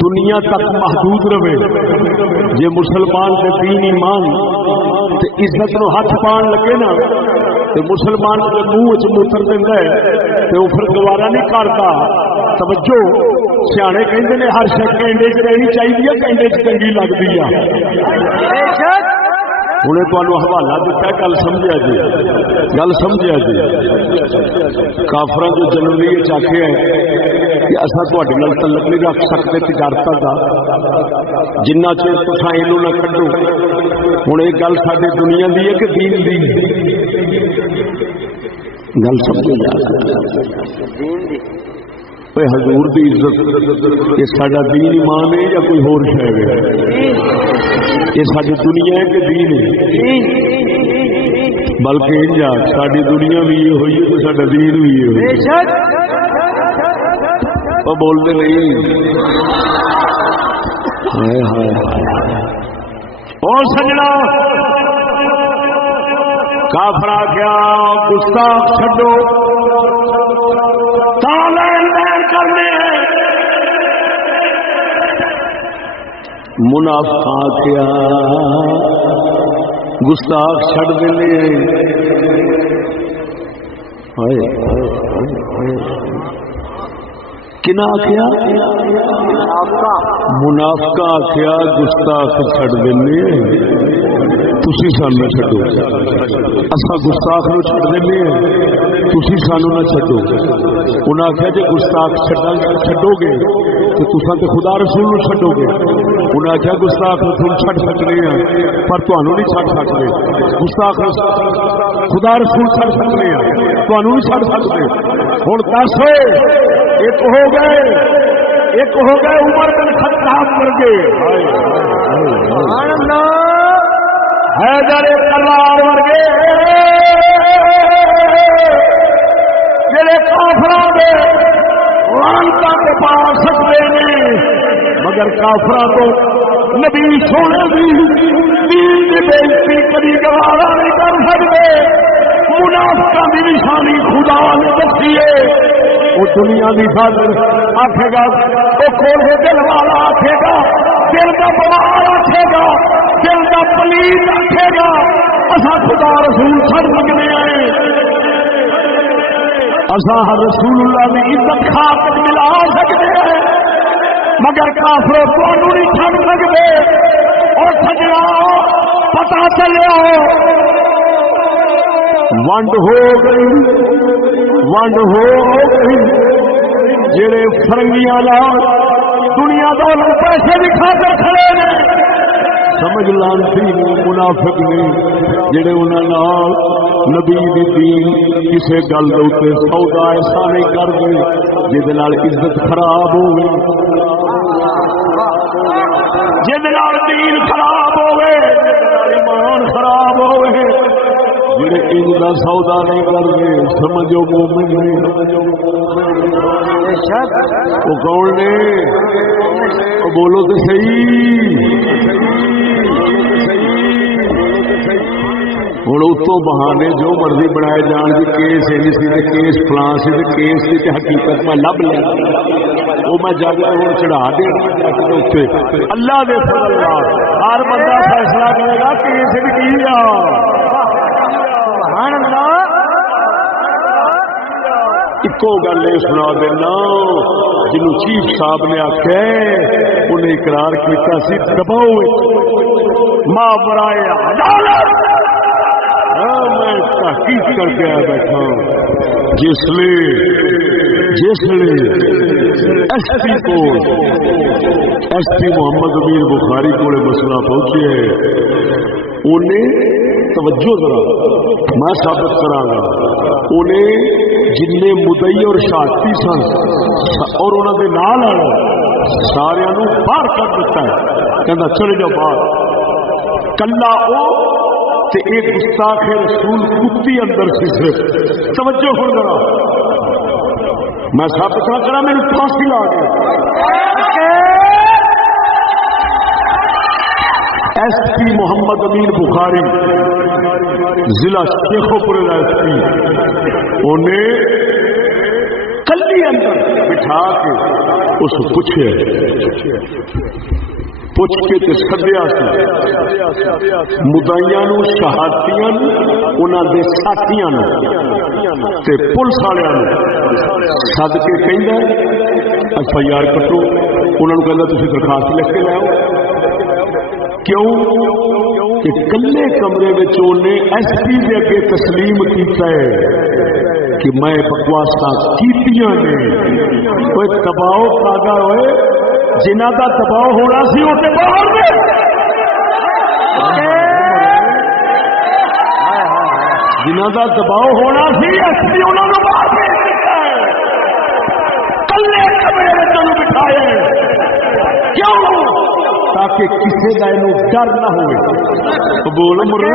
دنیا تک محدود رہے جے مسلمان تے دین ایمان تے عزت نو ہاتھ پان لگے نا تے مسلمان کے منہ وچ موتر دیندا ہے تے او پھر گوارا نہیں کرتا توجہ سیانے کہندے نے ہر شے کینڈے وچ رہنی چاہیے کینڈے وچ چنگی لگدی ہے ہوں تمہیں حوالہ دیتا گل سمجھا جی گل سمجھا جی کافراں جو جنوری چاہتے ہیں کہ اصا تھوڑے نال تعلق نہیں رکھ سکتے تجارت کا جنہ چر تساں اینو نہ کڈو ہوں یہ گل ساری دنیا دی ہے کہ دین دی گل سمجھو حضور دی عزت یہ ساڈا دین ایمان ہے یا کوئی ہور شے ہے یہ ساری دنیا ہے کہ دین ہے بلکہ انجا ساری دنیا بھی یہ ہوئی ہے تو ساڈا دین بھی یہ ہوئی وہ بولتے نہیں ہائے ہائے ہائے اور سجنا کافر کیا گستاخ چھڈو تا لین دین کرنے منافقاں کیا گستاخ چھڈ دینے ہائے کنا کیا منافقہ کیا گستاخ چھڈ دینے تسی سانو نہ چھڈو اساں گستاخ نو چھڈ دینے تسی سانو نہ چھڈو انہاں آخیا جے گستاخ چھڈو گے تو تساں تے خدا رسول نو چھڈو گے انہاں آخیا گستاخ رسول چھڈ سکنے ہیں پر تانوں نہیں چھڈ سکتے گستاخ خدا رسول چھڈ سکنے ہیں تانوں نہیں چھڈ سکتے ہن دس ایک ہو گئے عمر بن خطاب کر گئے سبحان اللہ حیدر کرار ورگے جڑے کافراں دے لعنتاں تے پا سکدے نے مگر کافراں تو نبی سونے دی دین دی بے عزتی کبھی گوارا نہیں کر سکدے منافقاں دی نشانی خدا نے دسی ہے وہ دنیا کی خاطر آخے گا وہ کھولے دل والا آخے گا دل کا بوار آخے گا دل کا پلیت آخے گا اصا خدا رسول چھڑ سکنے ہیں اصا رسول اللہ کی عزت خاطر ملا سکتے ہیں مگر کافر تمہوں نہیں چھڑ سکتے اور سجنا پتا چلو ونڈ ہو گئی جڑے فرنگیاں نال دنیا دولت پیسے دکھا کر کھڑے نے سمجھ لانتی منافق نے جڑے انہاں نال نبی دی دین کسے گل دے اوتے سودا ایسا نہیں کردے جے دے نال عزت خراب ہوے جے دے نال دین خراب ہوے ایمان خراب ہوے جڑے ان کا سودا نہیں کرتے سمجھو مومن وہ کون نے بولو تو صحیح ہوں اتوں بہانے جو مرضی بنائے جان جی کیس سی کیس فلاں سی کیس کی حقیقت میں لب لیا وہ میں جگ ہوں چڑھا دے اللہ دے فضل نال ہر بندہ فیصلہ کرے گا کیس کی ایکو گل یہ سنا دینا جنہوں چیف صاحب نے آخیا انہیں اقرار کیتا سی دباؤ ماں برائے عدالت میں تحقیق کر کے آیا بیٹھا جس ایس پی محمد امین بخاری کو مسئلہ پہنچے انہیں توجہ ذرا میں ثابت کرا گا انہیں جن مدعی اور شہادتی سن اور انہوں نے نال سارے باہر کر دیتا ہے کہنا چلے جاؤ باہر کلا ایک گستاخ رسول کتی اندر سی صرف توجہ ہو ذرا میں ثابت نہ کرا میرے پھانسی لا گیا ایس پی محمد امین بخاری ضلع شیخوپور ایس پی انہیں کلی اندر بٹھا کے اس پوچھے پوچھ کے سدیا مدعیاں شہادتیاں انہوں کے ساتھیاں پولیس والوں سد کے کہہ ایف آئی آر کٹو انہوں نے کہنا تھی درخواست لکھ کے لاؤ کیوں کہ کلے کمرے میں ایس پی کے اگے تسلیم کیتا ہے کہ میں بکواساں کیتیاں نے کوئی دباؤ پاگا ہوئے جنہ کا دباؤ ہونا سی اسے باہر میں جنہ کا دباؤ ہونا سی ایس پی انہوں نے باہر میں کلے کمرے میں بٹھائے کیوں تاکہ کسی کا ڈر نہ ہو بول مرے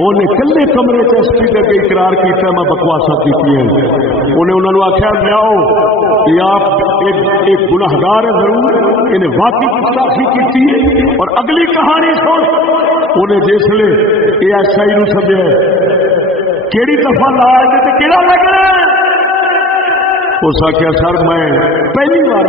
انہیں کلے کمرے ایس پی کے اقرار کیا میں بکواسا کی انہیں انہوں نے آخیا لیاؤ کہ آپ ایک گناہگار ہے ضرور انہیں واقعی گستاخی کی ہے اور اگلی کہانی سن انہیں جسے اے ایس آئی نو سدیا کیڑی دفعہ لا تو کہڑا لگنا اس آخیا سر میں پہلی بار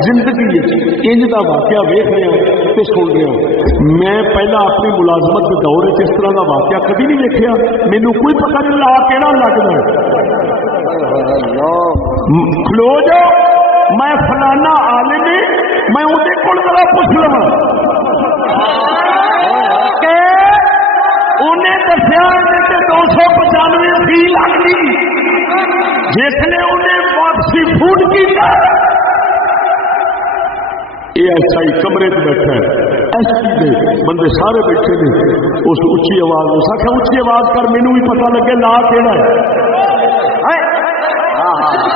زندگی انج کا واقعہ ویخ رہا تو سن رہا میں پہلا اپنی ملازمت کے دور اس طرح کا واقعہ کبھی نہیں دیکھا مینوں کوئی پتہ نہیں لا کہڑا لگتا کھلو جاؤ میں فلانا عالم میں اندر کول ذرا پوچھ لوا انہیں دسیا 295 فی لگتی جس نے انہیں واپسی فون کی ایس آئی کمرے میں بیٹھا ہے ایس پی دے بندے سارے بیٹھے نے اس اچھی آواز اس آخیا اچھی آواز کر مینوں بھی پتہ لگے لا کہڑا ہے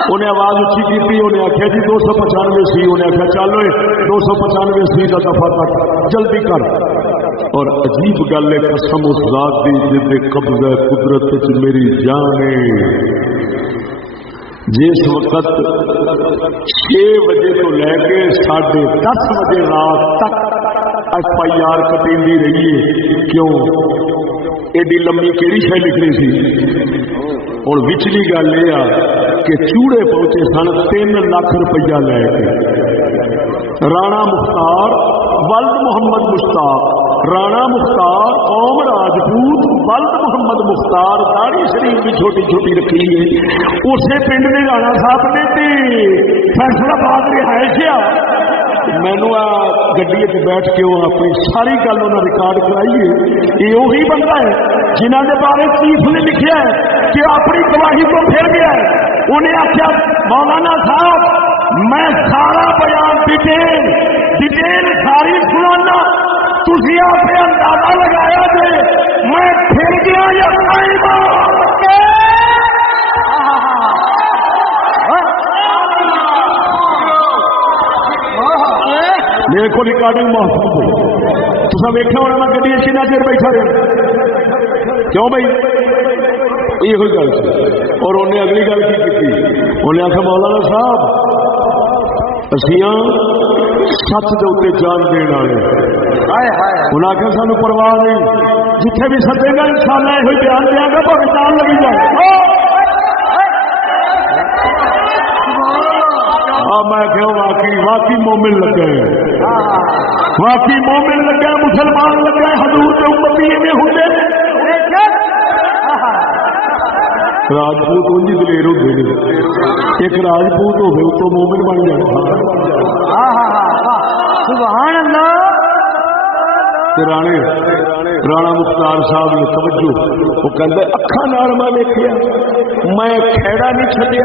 انہیں آواز اچھی کی انہیں آخیا جی 295 سی انہیں آخیا چلو 295 سی کا دفعہ تک جلدی کر اور عجیب گل ہے قسم اس ذات دی جس قبضہ قدرت میری جان ہے جس وقت 6 بجے تو لے کے 10:30 بجے رات تک FIR کٹیندی رہی ہے کیوں ایڈی لمبی کیڑی شے لکھنی سی اور وچلی گل یہ کہ چوڑے پہنچے سن 3 لاکھ روپیہ لے کے رانا مختار ولد محمد مشتاق رانا مختار قوم راجپوت ولد محمد مختار داڑھی شریف بھی چھوٹی چھوٹی رکھی ہے اسے پنڈ نے رانا صاحب نے فیصلہ باد رہائش مینو گڈی بیٹھ کے وہ اپنی ساری گل انہیں ریکارڈ کرائی ہے یہ وہی بندہ ہے جنہ کے بارے چیف نے لکھا ہے کہ اپنی گواہی کو پھر گیا ہے انہیں آخیا مولانا صاحب میں سارا بیان ڈیٹیل ساری سنانا تھی آپ نے اندازہ لگایا تھے میں پھر گیا یا میرے کو ریکارڈنگ محفوظ ہے تو سب ویکھا ہونا میں گڈی کتنا چیر بیٹھا رہا کیوں بھائی یہ ہوئی گل سی اور انہیں اگلی گل کی انہیں آخر مولانا صاحب اسیاں سچ کے اتنے جان دین والے انہیں آخر سانو پرواہ نہیں جتنے بھی سدے گا انشاءاللہ یہ بیان دیا گا پر جان لگی جائے میں کہوں واقعی مومن لگے واقعی مومن لگے مسلمان لگے حضور کے امتی میں ہوتے راجپوت انجی دلیر ہوتے ایک راجپوت ہوگی تو مومن بن جائے سبحان اللہ رانا مختار صاحب نے توجہ وہ کہتے اکھاں نال میں ویکھیا میں کھیڑا نہیں چھڈیا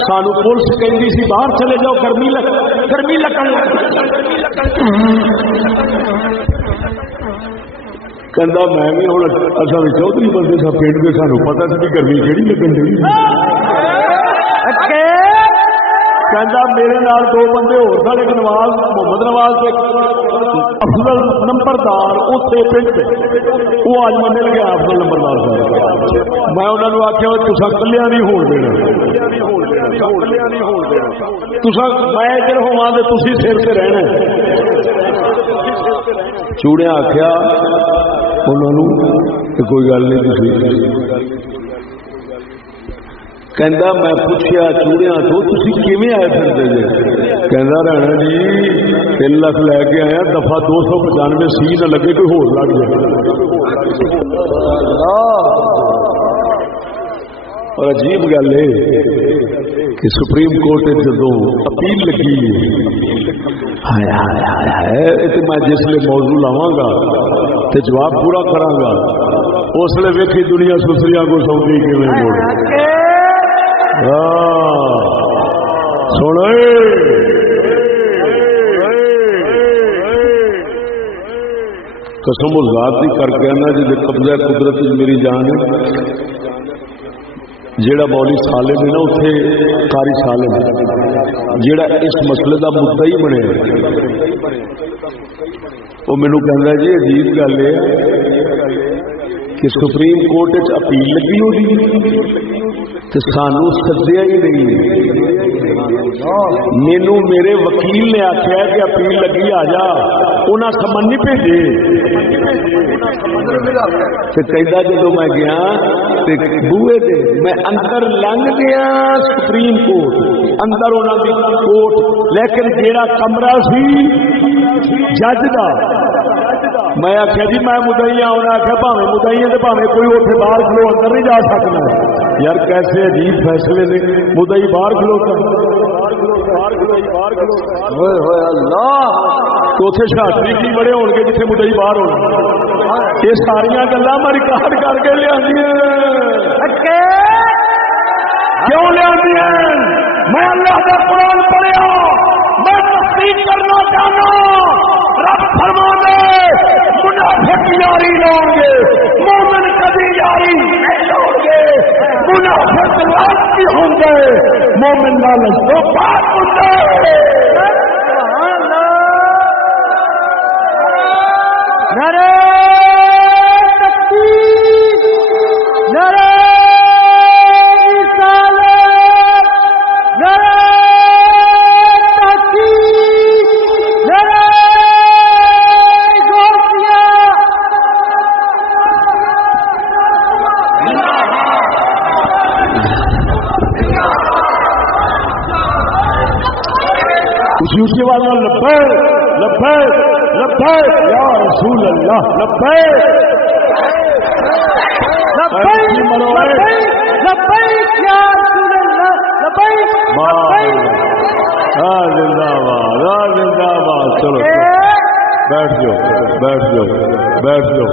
سانو پولیس کہندی سی باہر چلے جاؤ گرمی لگن کہندا میں بھی ہن اصل چودھری بندے سا پنڈ کے سانو پتہ سی گرمی کیڑی لگن دی کہندا میرے نال 2 بندے اور سن ایک نواز محمد نواز کے افضل نمبردار اتنے پنڈ وہ آج میں مل گیا افضل نمبردار صاحب میں انہوں نے آخیا تصا کلیا نہیں ہون دینا تصا میں ادھر ہوا تو تھی سر سے رہنا چوڑیا آخیا انہوں کوئی گل نہیں کہندا میں پوچھیا چوڑیاں تو تسی کیویں آئے پھرتے جے کہندا رانا جی 3 لاکھ لے کے آیا دفعہ 295 سی نہ لگے کوئی ہور لگ جائے اور عجیب گل ہے کہ سپریم کورٹ جدوں اپیل لگی میں جس لیے موضوع لاواں گا تے جواب پورا کراں گا اس لیے ویکھی دنیا سسریاں کو سوندی کیویں موڑ قسم ذات کی کر کے نا جی قبضہ قدرت میری جان جیڑا مولوی سالم ہے نا اتنے قاری سالم جیڑا اس مسئلے کا مدعا ہی بنے وہ مینوں کہندا جی عجیب گل ہے کہ سپریم کورٹ اپیل لگی ہوگی تو سانو سدیا ہی نہیں. مینو میرے وکیل نے آخیا کہ اپیل لگی آ جا, انہیں سمن نہیں بھیجے. کہتا جدو میں گیا بوئے دے میں اندر لنگ گیا سپریم کورٹ اندر انہوں کی کوٹ, لیکن جیڑا کمرہ سی جج دا میں آخیا جی میں مدعی ہوں, انہیں آخیا بھاوے مدعی ہے تو بھاوے کوئی اتنے باہر کھلو اندر نہیں جا سکتا. یار کیسے عجیب فیصلے نے, مدعی باہر کھلوتا اللہ تو اتنے شاستری کی بڑے ہو گے جتنے مدعی باہر ہونا. یہ ساریا گلا میں ریکارڈ کر کے لیا کیوں لیا, میں اللہ کا قرآن پڑھیا, میں تصدیق کرنا چاہنا. رب فرما دے منافق یاری لوگ گے, مومن کبھی یاری نہیں لوگ گے. منافق لالچی ہوں گے, مومن لالچ تو پاک ہوں گے. نعرہ تکبیر, نعرہ رسالت, نعرہ تحقیق, نعرہ غوثیہ. اسی والا لبیک لبیک لبیک یا رسول اللہ, لبیک لبیک لبیک لبیک یا رسول اللہ, لبیک زندہ باد زندہ باد. چلو بیٹھ جاؤ بیٹھ جاؤ بیٹھ جاؤ.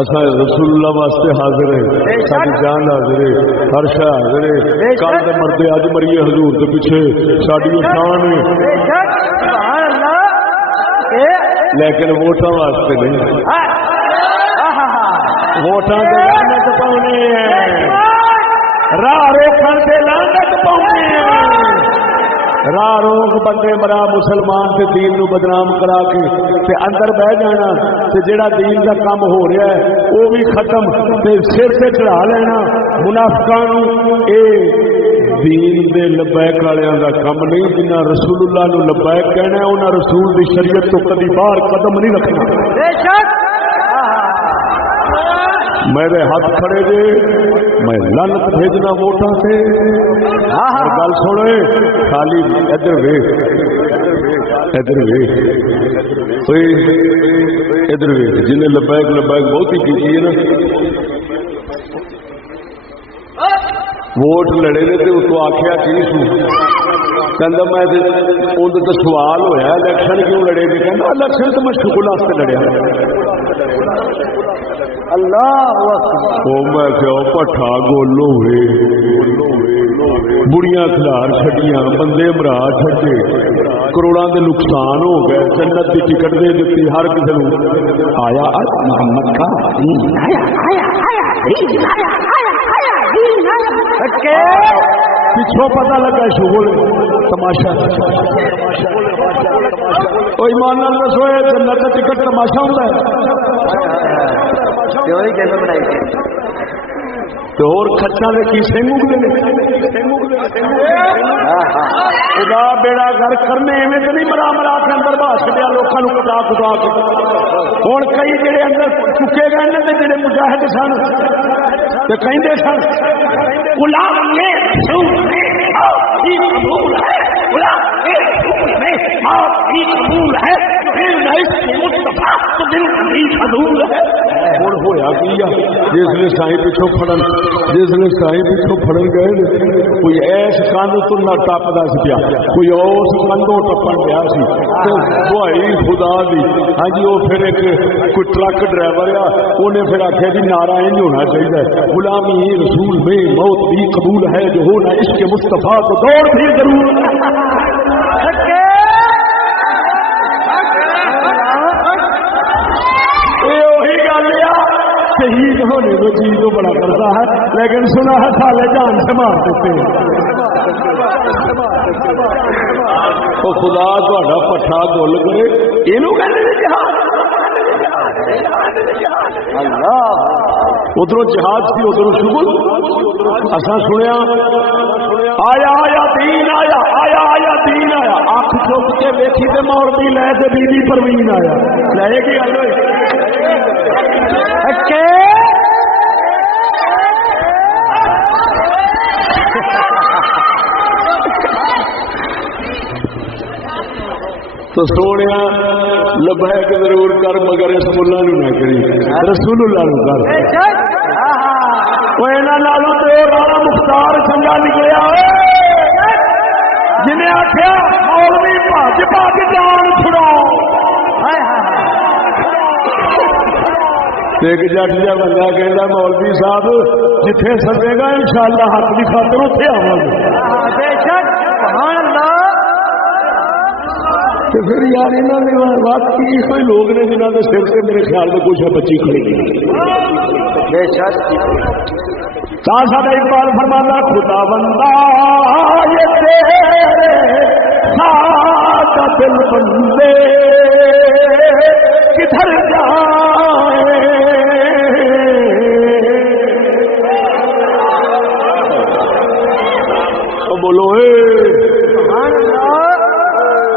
اصل رسول اللہ واسطے حاضر ہے, ساری جان حاضر ہے, ہر شہ حاضر ہے. کل کے مردے اج مریے حضور کے پیچھے ساری شان ہے, لیکن ووٹاں واسطے نہیں. ووٹاں کے لعنت پاؤنے راہ روکن کے لعنت پاؤنے. راہ روک بندے مرا مسلمان سے دین نو بدنام کرا کے تے اندر بہ جانا, تے جڑا دین دا کام ہو رہا ہے وہ بھی ختم, تے سر سے چڑھا لینا منافقاں نو. اے دین دے لبیک والےاں دا کم نہیں. جنہاں رسول اللہ نو لبیک کہنا ہے انہاں رسول دی شریعت تو کبھی باہر قدم نہیں رکھنا. بے شک میرے ہاتھ کھڑے دے, میں لعنت بھیجنا ووٹاں سے. ہر گل سنے خالی ادھر ویکھ ادھر ویکھ ادھر ویکھ. جنہیں لبیک لبیک بہت ہی کی ہے نا, ووٹ لڑے نے تو اس کو آخیا کی سو کہندا میں اندر تو سوال ہویا الیکشن کیوں لڑے گے, کہندا الیکشن تو میں شکل واسطے لڑیا. اللہ میں کیا پٹھا گولو ہوئے, بڑیاں کھلار چھڑیاں, بندے مرا چھڑے, کروڑاں دے نقصان ہو گئے. جنت کی ٹکٹ دے دیتی ہر کسی نو. آیا محمد کا پچھوں پتہ لگا شغل تماشا. ایمان نال دسو جنت کی ٹکٹ تماشا ہوتا ہے تو اور خرچہ کے کیسے مکتے خدا بیڑا گھر کرنے ایویں تو نہیں مرا مرا کے اندر بہا چڑیا لوگوں کو کٹا کٹا کے. ہوں کئی جڑے اندر چکے گئے نے جڑے مجاہد سن تو کہندے سن غلام نے قبول ہے, غلام نے قبول ہے, ہوں ہوا کی جسے سائی پچھوں فڑن جسے سائی پچھوں فڑن گئے کوئی ایس کند تو نہ ٹپتا سی پیا, کوئی اس کندوں ٹپن گیا سی دہائی خدا دی. ہاں جی وہ پھر ایک کوئی ٹرک ڈرائیور آ انہیں پھر آخیا جی نعرہ انج ہونا چاہیے غلامی رسول میں موت بھی قبول ہے جو ہونا عشق مصطفیٰ تو دوڑ بھی ضرور. شہید ہونے کو چیز کو بڑا کرتا ہے, لیکن سنا ہے سالے جان سے مار دیتے ہیں. تو خدا تھوڑا پٹھا گول کرے یہ اللہ ادھر جہاد سی ادھر شغل اساں سنیا آیا آیا دین آیا آیا آیا دین آیا اکھ چپ کے ویکھی تے مولوی لے تے بی بی پروین آیا لے گی تو سونے لبیک ضرور کر مگر اس ملا نو نہ کری رسول اللہ نو کر مختار چنگا نکلیا جنہیں آخیا مولوی بھج بھج جان چھڑاؤ ایک جٹ جا بندہ کہنا مولوی صاحب جتھے سدے گا انشاءاللہ حق کی خاطر اتنے آواں تو پھر یار انہوں نے واقعی کوئی لوگ نے جنہوں نے سر سے میرے خیال میں کچھ بچی کھڑی سارا اقبال فرمانا خدا بندہ یہ تیرے ساتھ دل بندے کدھر جائے بولو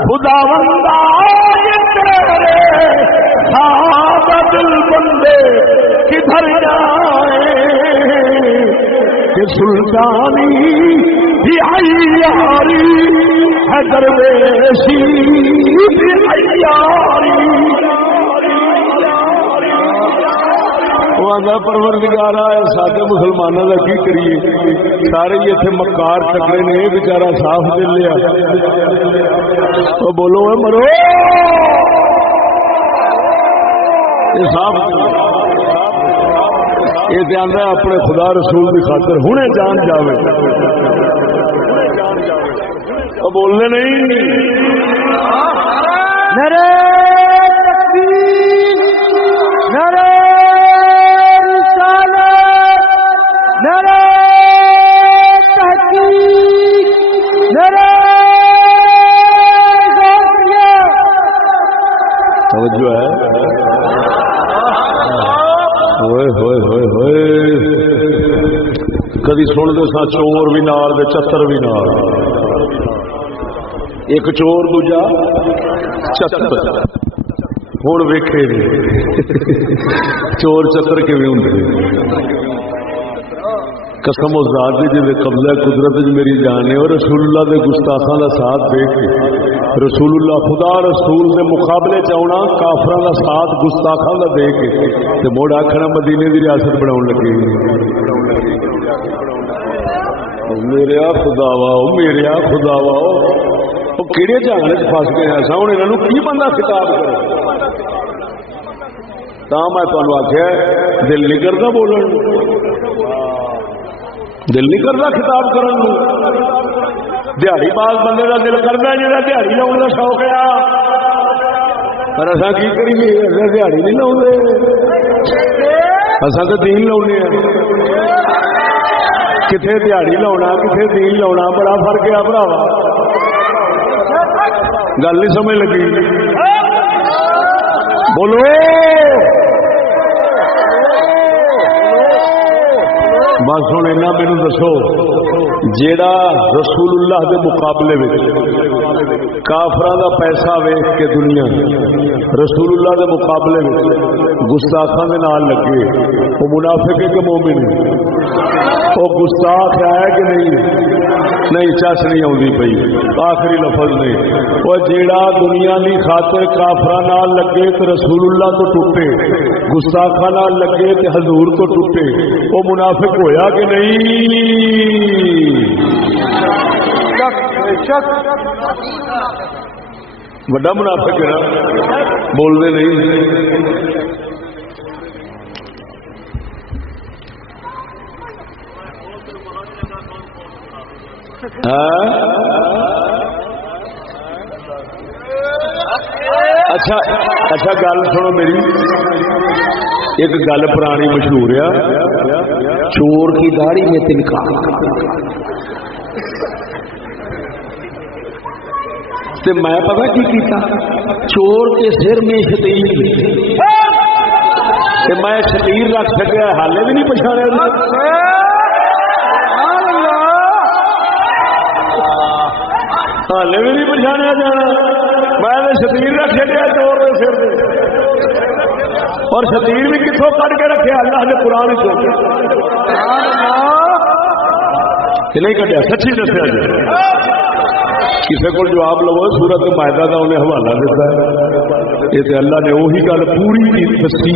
خدا بندہ یہ تیرے سادہ دل بندے کدھر جائے کہ سلطانی بھی عیاری ہے درویشی بھی عیاری پروردگار ہے سارے مسلمانوں کا کی کریے سارے اتنے مکار چکرے نے یہ بچارا صاف دل لیا تو بولو مرو یہ صاف یہ دھیان ہے اپنے خدا رسول کی خاطر ہنے جان جاوے تو بولنے نہیں نعرہ تکبیر نعرہ نعرہ تحقیق نعرہ غوثیہ توجہ ہے ہوئے ہوئے ہوئے ہوئے کدی سن دے سا چور بھی نال دے چتر بھی نال ایک چور دوجا چتر ہوں ویکھے چور چتر کیویں ہوندے قسم و ذات دی جے قبضہ قدرت میری جان ہے اور رسول اللہ دے گستاخاں دا ساتھ دے کے رسول اللہ خدا رسول دے مقابلے چاونا کافراں دا ساتھ گستاخاں دا دے کے تے موڑ آکھنا مدینے دی ریاست بناون لگے میرے خدا واؤ میرے خدا واؤ او کیڑے جہان وچ پھس گئے ہیں ہن انہاں نوں کی بندہ خطاب کرے تاں میں تانوں آکھیا دل نہیں کردا بولن دل نہیں کرتا خطاب کرن دیہڑی باز بندے کا دل کرتا جا دیہڑی لاؤن کا شوق ہے پر اصا کی کریے اصل دیہڑی نہیں لاؤ اصا تو دین لاؤنے کتنے دیہڑی لاؤنا کتنے دین لاؤنا بڑا فرق ہے بھراوا گل نہیں سمجھ لگی بولو بس ہوں اینا میرے دسو جیڑا رسول اللہ دے مقابلے میں کافراں دا پیسہ ویچ کے دنیا رسول اللہ دے مقابلے میں گستاخاں دے نال لگے وہ منافق ہے کہ مومن وہ گستاخ ہے کہ نہیں چس نہیں آتی پئی آخری لفظ نہیں وہ جیڑا دنیا کی خاطر کافراں نال لگے تو رسول اللہ تو ٹوٹے گستاخاں نال لگے تو حضور تو ٹوٹے وہ منافق ہویا کہ نہیں بڑا منافق ہے نا بولنے نہیں اچھا گل سنو میری ایک گل پرانی مشہور ہے چور کی داڑھی میں تنخواہ میں پتا کی کیتا چور کے سر میں شتیل کہ میں شتیر رکھ سکیا حالے بھی نہیں پچھاڑیا حالے بھی نہیں پچھاڑیا جانا میں شتیر رکھ سکیا چور دے سر دے اور شتیر بھی کتوں کٹ کے رکھے اللہ نے قرآن نہیں کٹیا سچی دسیا جی کسی کو جواب لو سورت مائدہ کا انہیں حوالہ دیتا ہے یہ تو اللہ نے وہی گل پوری کی دسی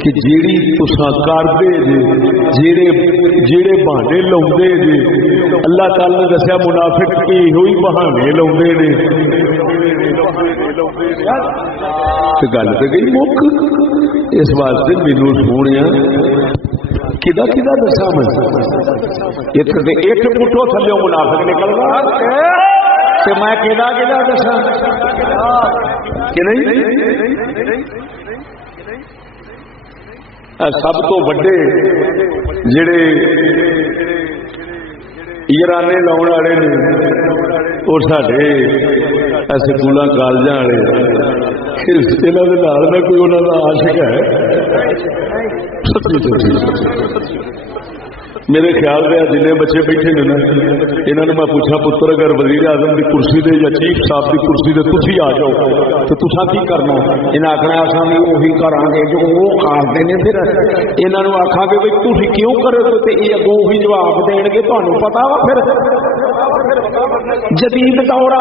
کہ جیڑی تساں کردے جے جیڑے بہانے لاؤندے جے اللہ تعالی نے دسیا منافق یہ بہانے لاؤندے نے گل تو گئی مک اس واسطے مینوں سونے کدا کدا دسا میں ایک پٹھو تھلے منافق نکل گا کہ میں کدا کدا دسا کہ نہیں سب تو وڈے جڑے ایرانے لاؤن والے نے وہ سارے سکولوں کالجوں والے یہاں کے نال میں کوئی انہوں کا عاشق ہے میرے خیال میں جن بچے بیٹھے نے انہوں نے میں پوچھا پتر اگر وزیر اعظم کی کرسی دے یا چیف صاحب کی کرسی دے تھی آ جاؤ تو تصا کی کرنا انہیں آخنا اصا بھی وہی کرا گے جو وہ کرتے ہیں پھر یہاں آخا گے بھائی تھی کیوں کرو تو یہ اگوں وہی جواب دیں گے تمہیں پتا وا پھر جدید دور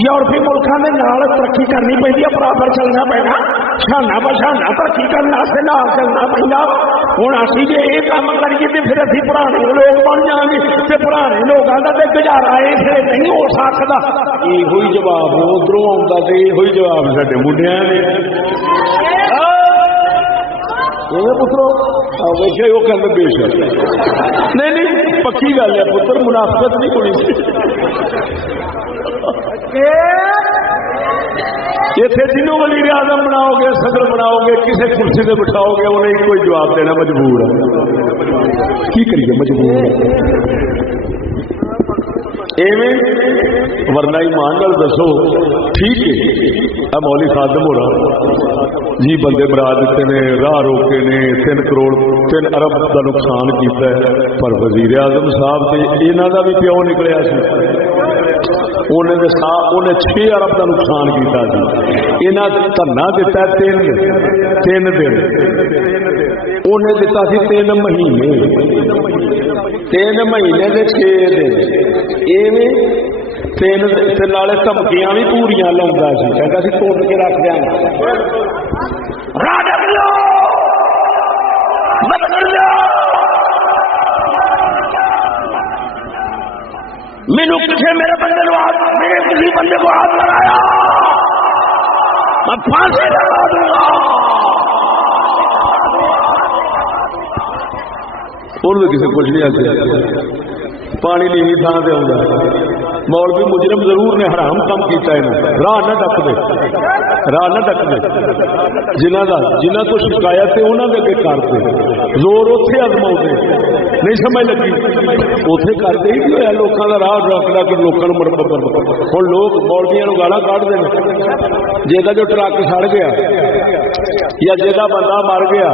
یورپی ملکوں کے نال ترقی کرنی پہ برابر چلنا پینا شانہ بشانہ ترقی کرنے نال چلنا پہنا ہوں اسی جی یہ کام کریے تو پھر ابھی پرانے لوگ بن جائیں گے تو پرانے لوگوں کا تو گزارا اسے نہیں ہو سکتا یہ جواب ادھروں آتا تو یہ جواب سارے منڈیا نے پترو ویسے وہ کہ بے شک نہیں پکی گل ہے پتر منافقت نہیں ہونی اتنے جنوں وزیر اعظم بناؤ گے صدر بناؤ گے کسی کرسی سے بٹھاؤ گے انہیں کوئی جواب دینا مجبور ہے کی کریے مجبور ہے ایویں ورنہ ایمان نال دسو ٹھیک ہے مولی خادم ہو رہا جی بندے مرا دیتے نے راہ روکے نے 3 کروڑ 3 ارب کا نقصان کیتا ہے پر وزیر اعظم صاحب سے یہاں کا بھی پیو نکلیا سی انہیں 6 ارب کا نقصان کیتا سی یہاں دھرنا دیتا 3 دن انہیں دیتا سی 3 مہینے 3 مہینے کے 6 دن ایویں نالے دھمکیاں بھی پوریا لاؤں سی کہتا سی توڑ کے رکھ دیا مینو کسی میرے بندے میرے کسی بندے کو ہاتھ لگایا میں پھانسی لگا دوں گا اور کسی کچھ نہیں آتے پانی نہیں تھان سے آؤں مولوی مجرم ضرور نے حرام کام کیتا ہے راہ نہ ڈک دے راہ نہ ڈک دے جنہ کو شکایت ہے انہوں نے کرتے زور اتنے آزما نہیں سمجھ لگی اتنے کرتے ہی ہوا لوگوں کا راہ ڈکنا کہ لوگوں ہوں لوگ مولویاں گالا کھڑتے ہیں جا جو ٹرک سڑ گیا یا جا بندہ مر گیا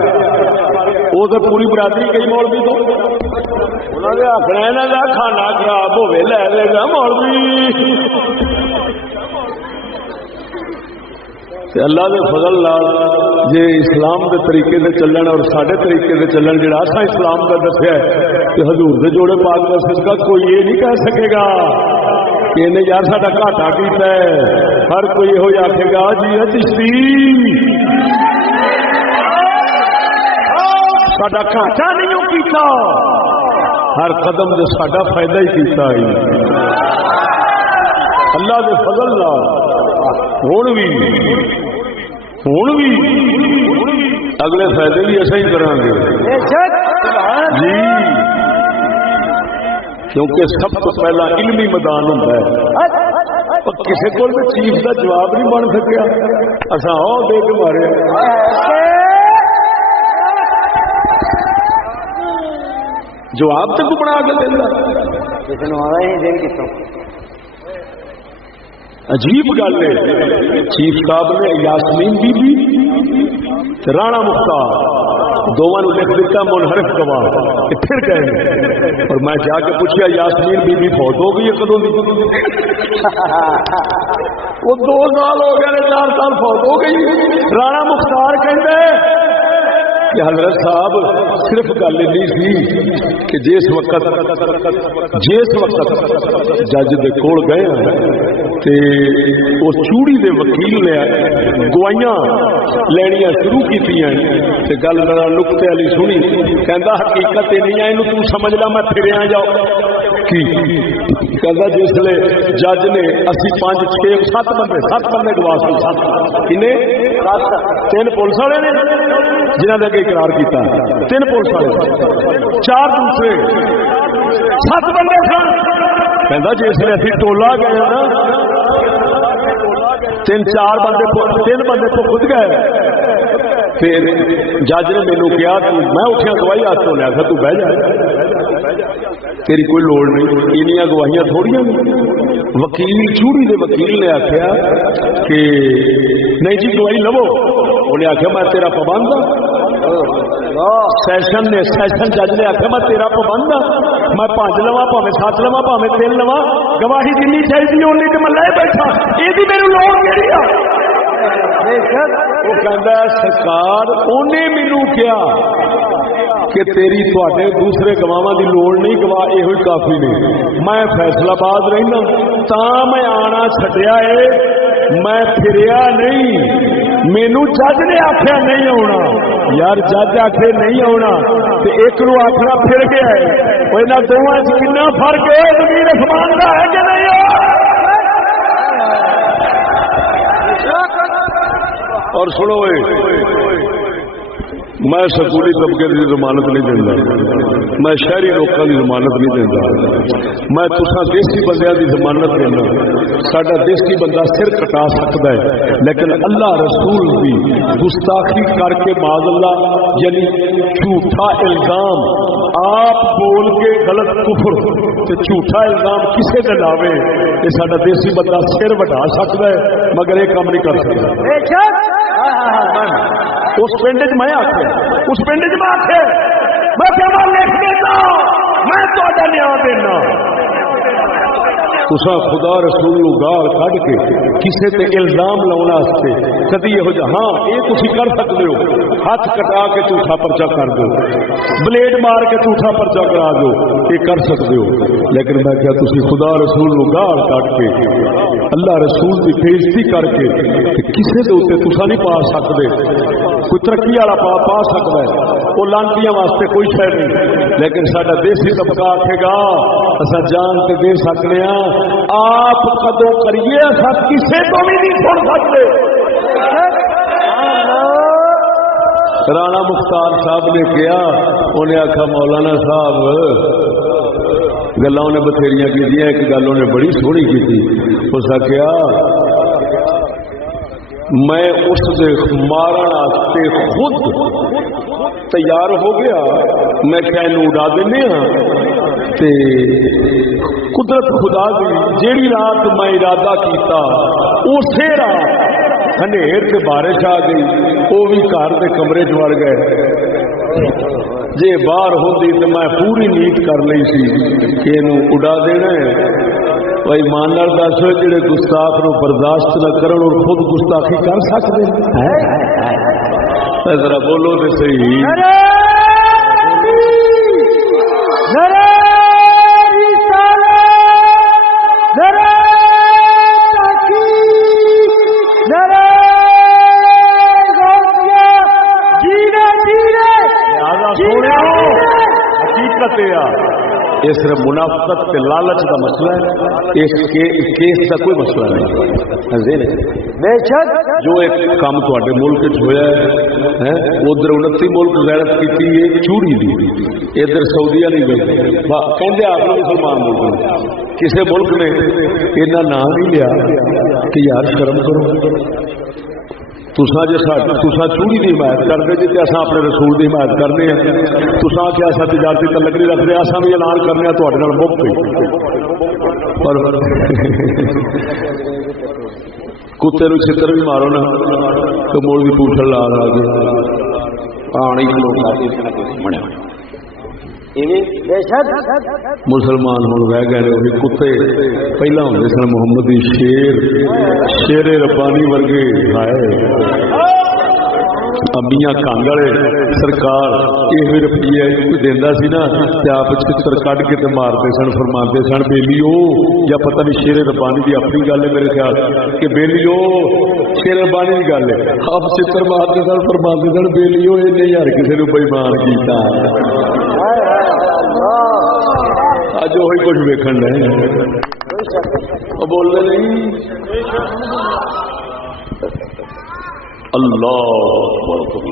وہ تو پوری برادری گئی مولوی تو انہوں نے آخنا یہاں کا کھانا خراب ہوے لے لے گا مولوی اللہ کے فضل جی اسلام کے طریقے سے چلن اور سارے طریقے سے چلن جا اسلام کا دسیا کہ حضور کے جوڑے پاک کا صدقہ کوئی یہ نہیں کہہ سکے گا کہ انہیں یار ساڈا گھاٹا کیتا ہے ہر کوئی یہ آخے گا جی چشتی ساڈا گھاٹا نہیں کیتا ہر قدم جو ساڈا فائدہ ہی کیتا ہے اللہ کے فضل ہوں بھی اگلے فائدے بھی ایسا ہی کریں گے جی کیونکہ سب تو پہلا علمی میدان ہوتا ہے کسی کو چیف کا جواب نہیں بن سکیا اصا دے کے مارے جواب تک بنا کے دینا عجیب گل ہے چیف صاحب نے یاسمین بی بی رانا مختار دونوں لکھ دیتا منحرف گواہ پھر گئے اور میں جا کے پوچھا یاسمین بی بی فوت ہو گئی ہے کدوں دی وہ 2 سال ہو گئے 4 سال فوت ہو گئی رانا مختار کہتے کہ حضرت صاحب صرف گل نہیں سی کہ جس وقت جج دے کول گئے تے اس چوڑی دے وکیل نے گوائیاں لینیاں شروع کیتیاں تے گل ذرا نقطے والی سنی کہندا حقیقت نہیں ہے اینو تو سمجھ لا میں پھریا جاؤ کی کہندا جس لے جج نے اسی 5 6 7 بندے گواہ سی 7 کنے 3 پولیس والے نے جنہاں نے اقرار کیتا 3 پولیس والے 4 دوسرے 7 بندے سن کہندا جس لے اسی ٹولا گئے نا 3 بندے تو خود گئے پھر جج نے مینوں کہا میں اٹھیا گواہی ہاتھ لیا تھا تو بہ جا تیری کوئی لوڑ نہیں انیاں گواہیاں تھوڑیاں وکیل چوڑی دے وکیل نے آخیا کہ نہیں جی گواہی لو انہیں آخیا میں تیرا پابند ہوں سیشن جج نے آخیا میں تیرا پابند ہوں میں 5 لواں پاویں 7 لواں پاویں 3 لواں گواہی جنی چاہیے اونی تے میں لے بیٹھا یہ میری لوڑ کیڑی آ وہ کہندا سرکار انہیں مینوں کیا کہ تیری تواڈے دوسرے گواہاں دی لوڑ نہیں گواہ یہ ہوئی کافی نہیں میں فیصلہ آباد رہنا تاں میں آنا چھڈیا ہے میں پھریا نہیں مینوں جج نے آخیا نہیں آنا یار جج آخے نہیں آنا تے ایک نو آخنا پھر گیا ہے وہ انہاں دوواں وچ کتنا فرق ہے زمین آسمان دا ہے کہ نہیں اور سنو میں سکولی طبقے کی ضمانت نہیں دینا میں شہری لوگوں کی ضمانت نہیں دینا میں تساں دیسی بندیاں کی ضمانت دینا ساڈا دیسی بندہ سر کٹا سکتا ہے لیکن اللہ رسول کی گستاخی کر کے معاذ اللہ یعنی جھوٹا الزام آپ بول کے غلط کفر تے جھوٹا الزام کسے تے لاوے تے ساڈا دیسی بندہ سر وڈا سکتا ہے مگر یہ کام نہیں کر سکتا اس پنڈ چ میں آخیا اس پنڈ چ میں آخیا میں لکھ دینا میں تہاڈا نیا دینا تسا خدا رسول گال کھڈ کے کسے تے الزام لاؤن واسطے کدی یہو جہا ہاں یہ تسی کر سکتے ہو ہاتھ کٹا کے جھوٹا پرچہ کر دو بلیڈ مار کے جھوٹا پرچہ کرا دو یہ کر سکتے ہو لیکن میں کیا تسی خدا رسول گال کھڈ کے اللہ رسول کی بےزتی کر کے کسے دے اوتے تسا نہیں پا سکتے کوئی ترقی والا پا سکتا ہے وہ لانتیاں واسطے کوئی شے نہیں لیکن ساڈا دیسی طبقہ آکھے گا اسا جان تے دے سکنے ہاں آپ کدو کریے اسا کسے تو بھی نہیں چھوڑ سکتے رانا مختار صاحب نے کیا انہیں آخا مولانا صاحب گلاں نے بتھیریاں کی ایک گل انہیں بڑی سونی کی تھی اس نے کیا میں اس دے مارن واسطے خود تیار ہو گیا میں کیا اڑا دینے ہاں تے قدرت خدا دی جیڑی رات میں ارادہ کیتا اسی رات ہنیر تے بارش آ گئی وہ بھی گھر کے کمرے چ وڑ گئے جے باہر ہوندی تے میں پوری نیت کر لئی سی کہ اینو اڑا دینا ہے بھائی ایماندار دس جڑے گستاخ نو برداشت نہ کرن اور خود گستاخی کر سکتے ہیں ذرا بولو تے صحیح یہ صرف منافقت کے لالچ کا مسئلہ ہے اس کیس کا کوئی مسئلہ نہیں بے شک جو ایک کام تے ملک ہوا ہے ادھر 29 ملک غیرت کی ہے چوڑی دی ادھر سعودیہ نہیں گئی کہتے آپ مسلمان ملک کسی ملک نے اتنا نام نہیں لیا کہ یار شرم کرو تسا چوڑی کی حمایت کرتے جی تو اصل اپنے رسول کی حمایت کرنے ہیں تسا کیا ایسا تجارتی تعلق نہیں رکھتے اصل بھی اعلان کرنے تے مک گئی کتے نو چھتر بھی مارو نا تو موڑ بھی پوچھل لا لا کے پانی بنیا مسلمان ہوں رہ گئے وہی کتے پہلا ہوتے سن محمد شیر ربانی ورگے آئے میاں کانگ والے سرکار یہ روپیے دینا سی نا آپ چتر کھ کے مارتے سن فرماتے سن بیلی یا پتہ نہیں شیر ربانی کی اپنی گل ہے میرے خیال کہ بیلی شیر ربانی کی گل ہے آپ چتر مارتے سن فرماتے سن بیلی یہ یار کسی نے بےمان کیا اج وہی کچھ ویکن ڈے بولنے نہیں اللہ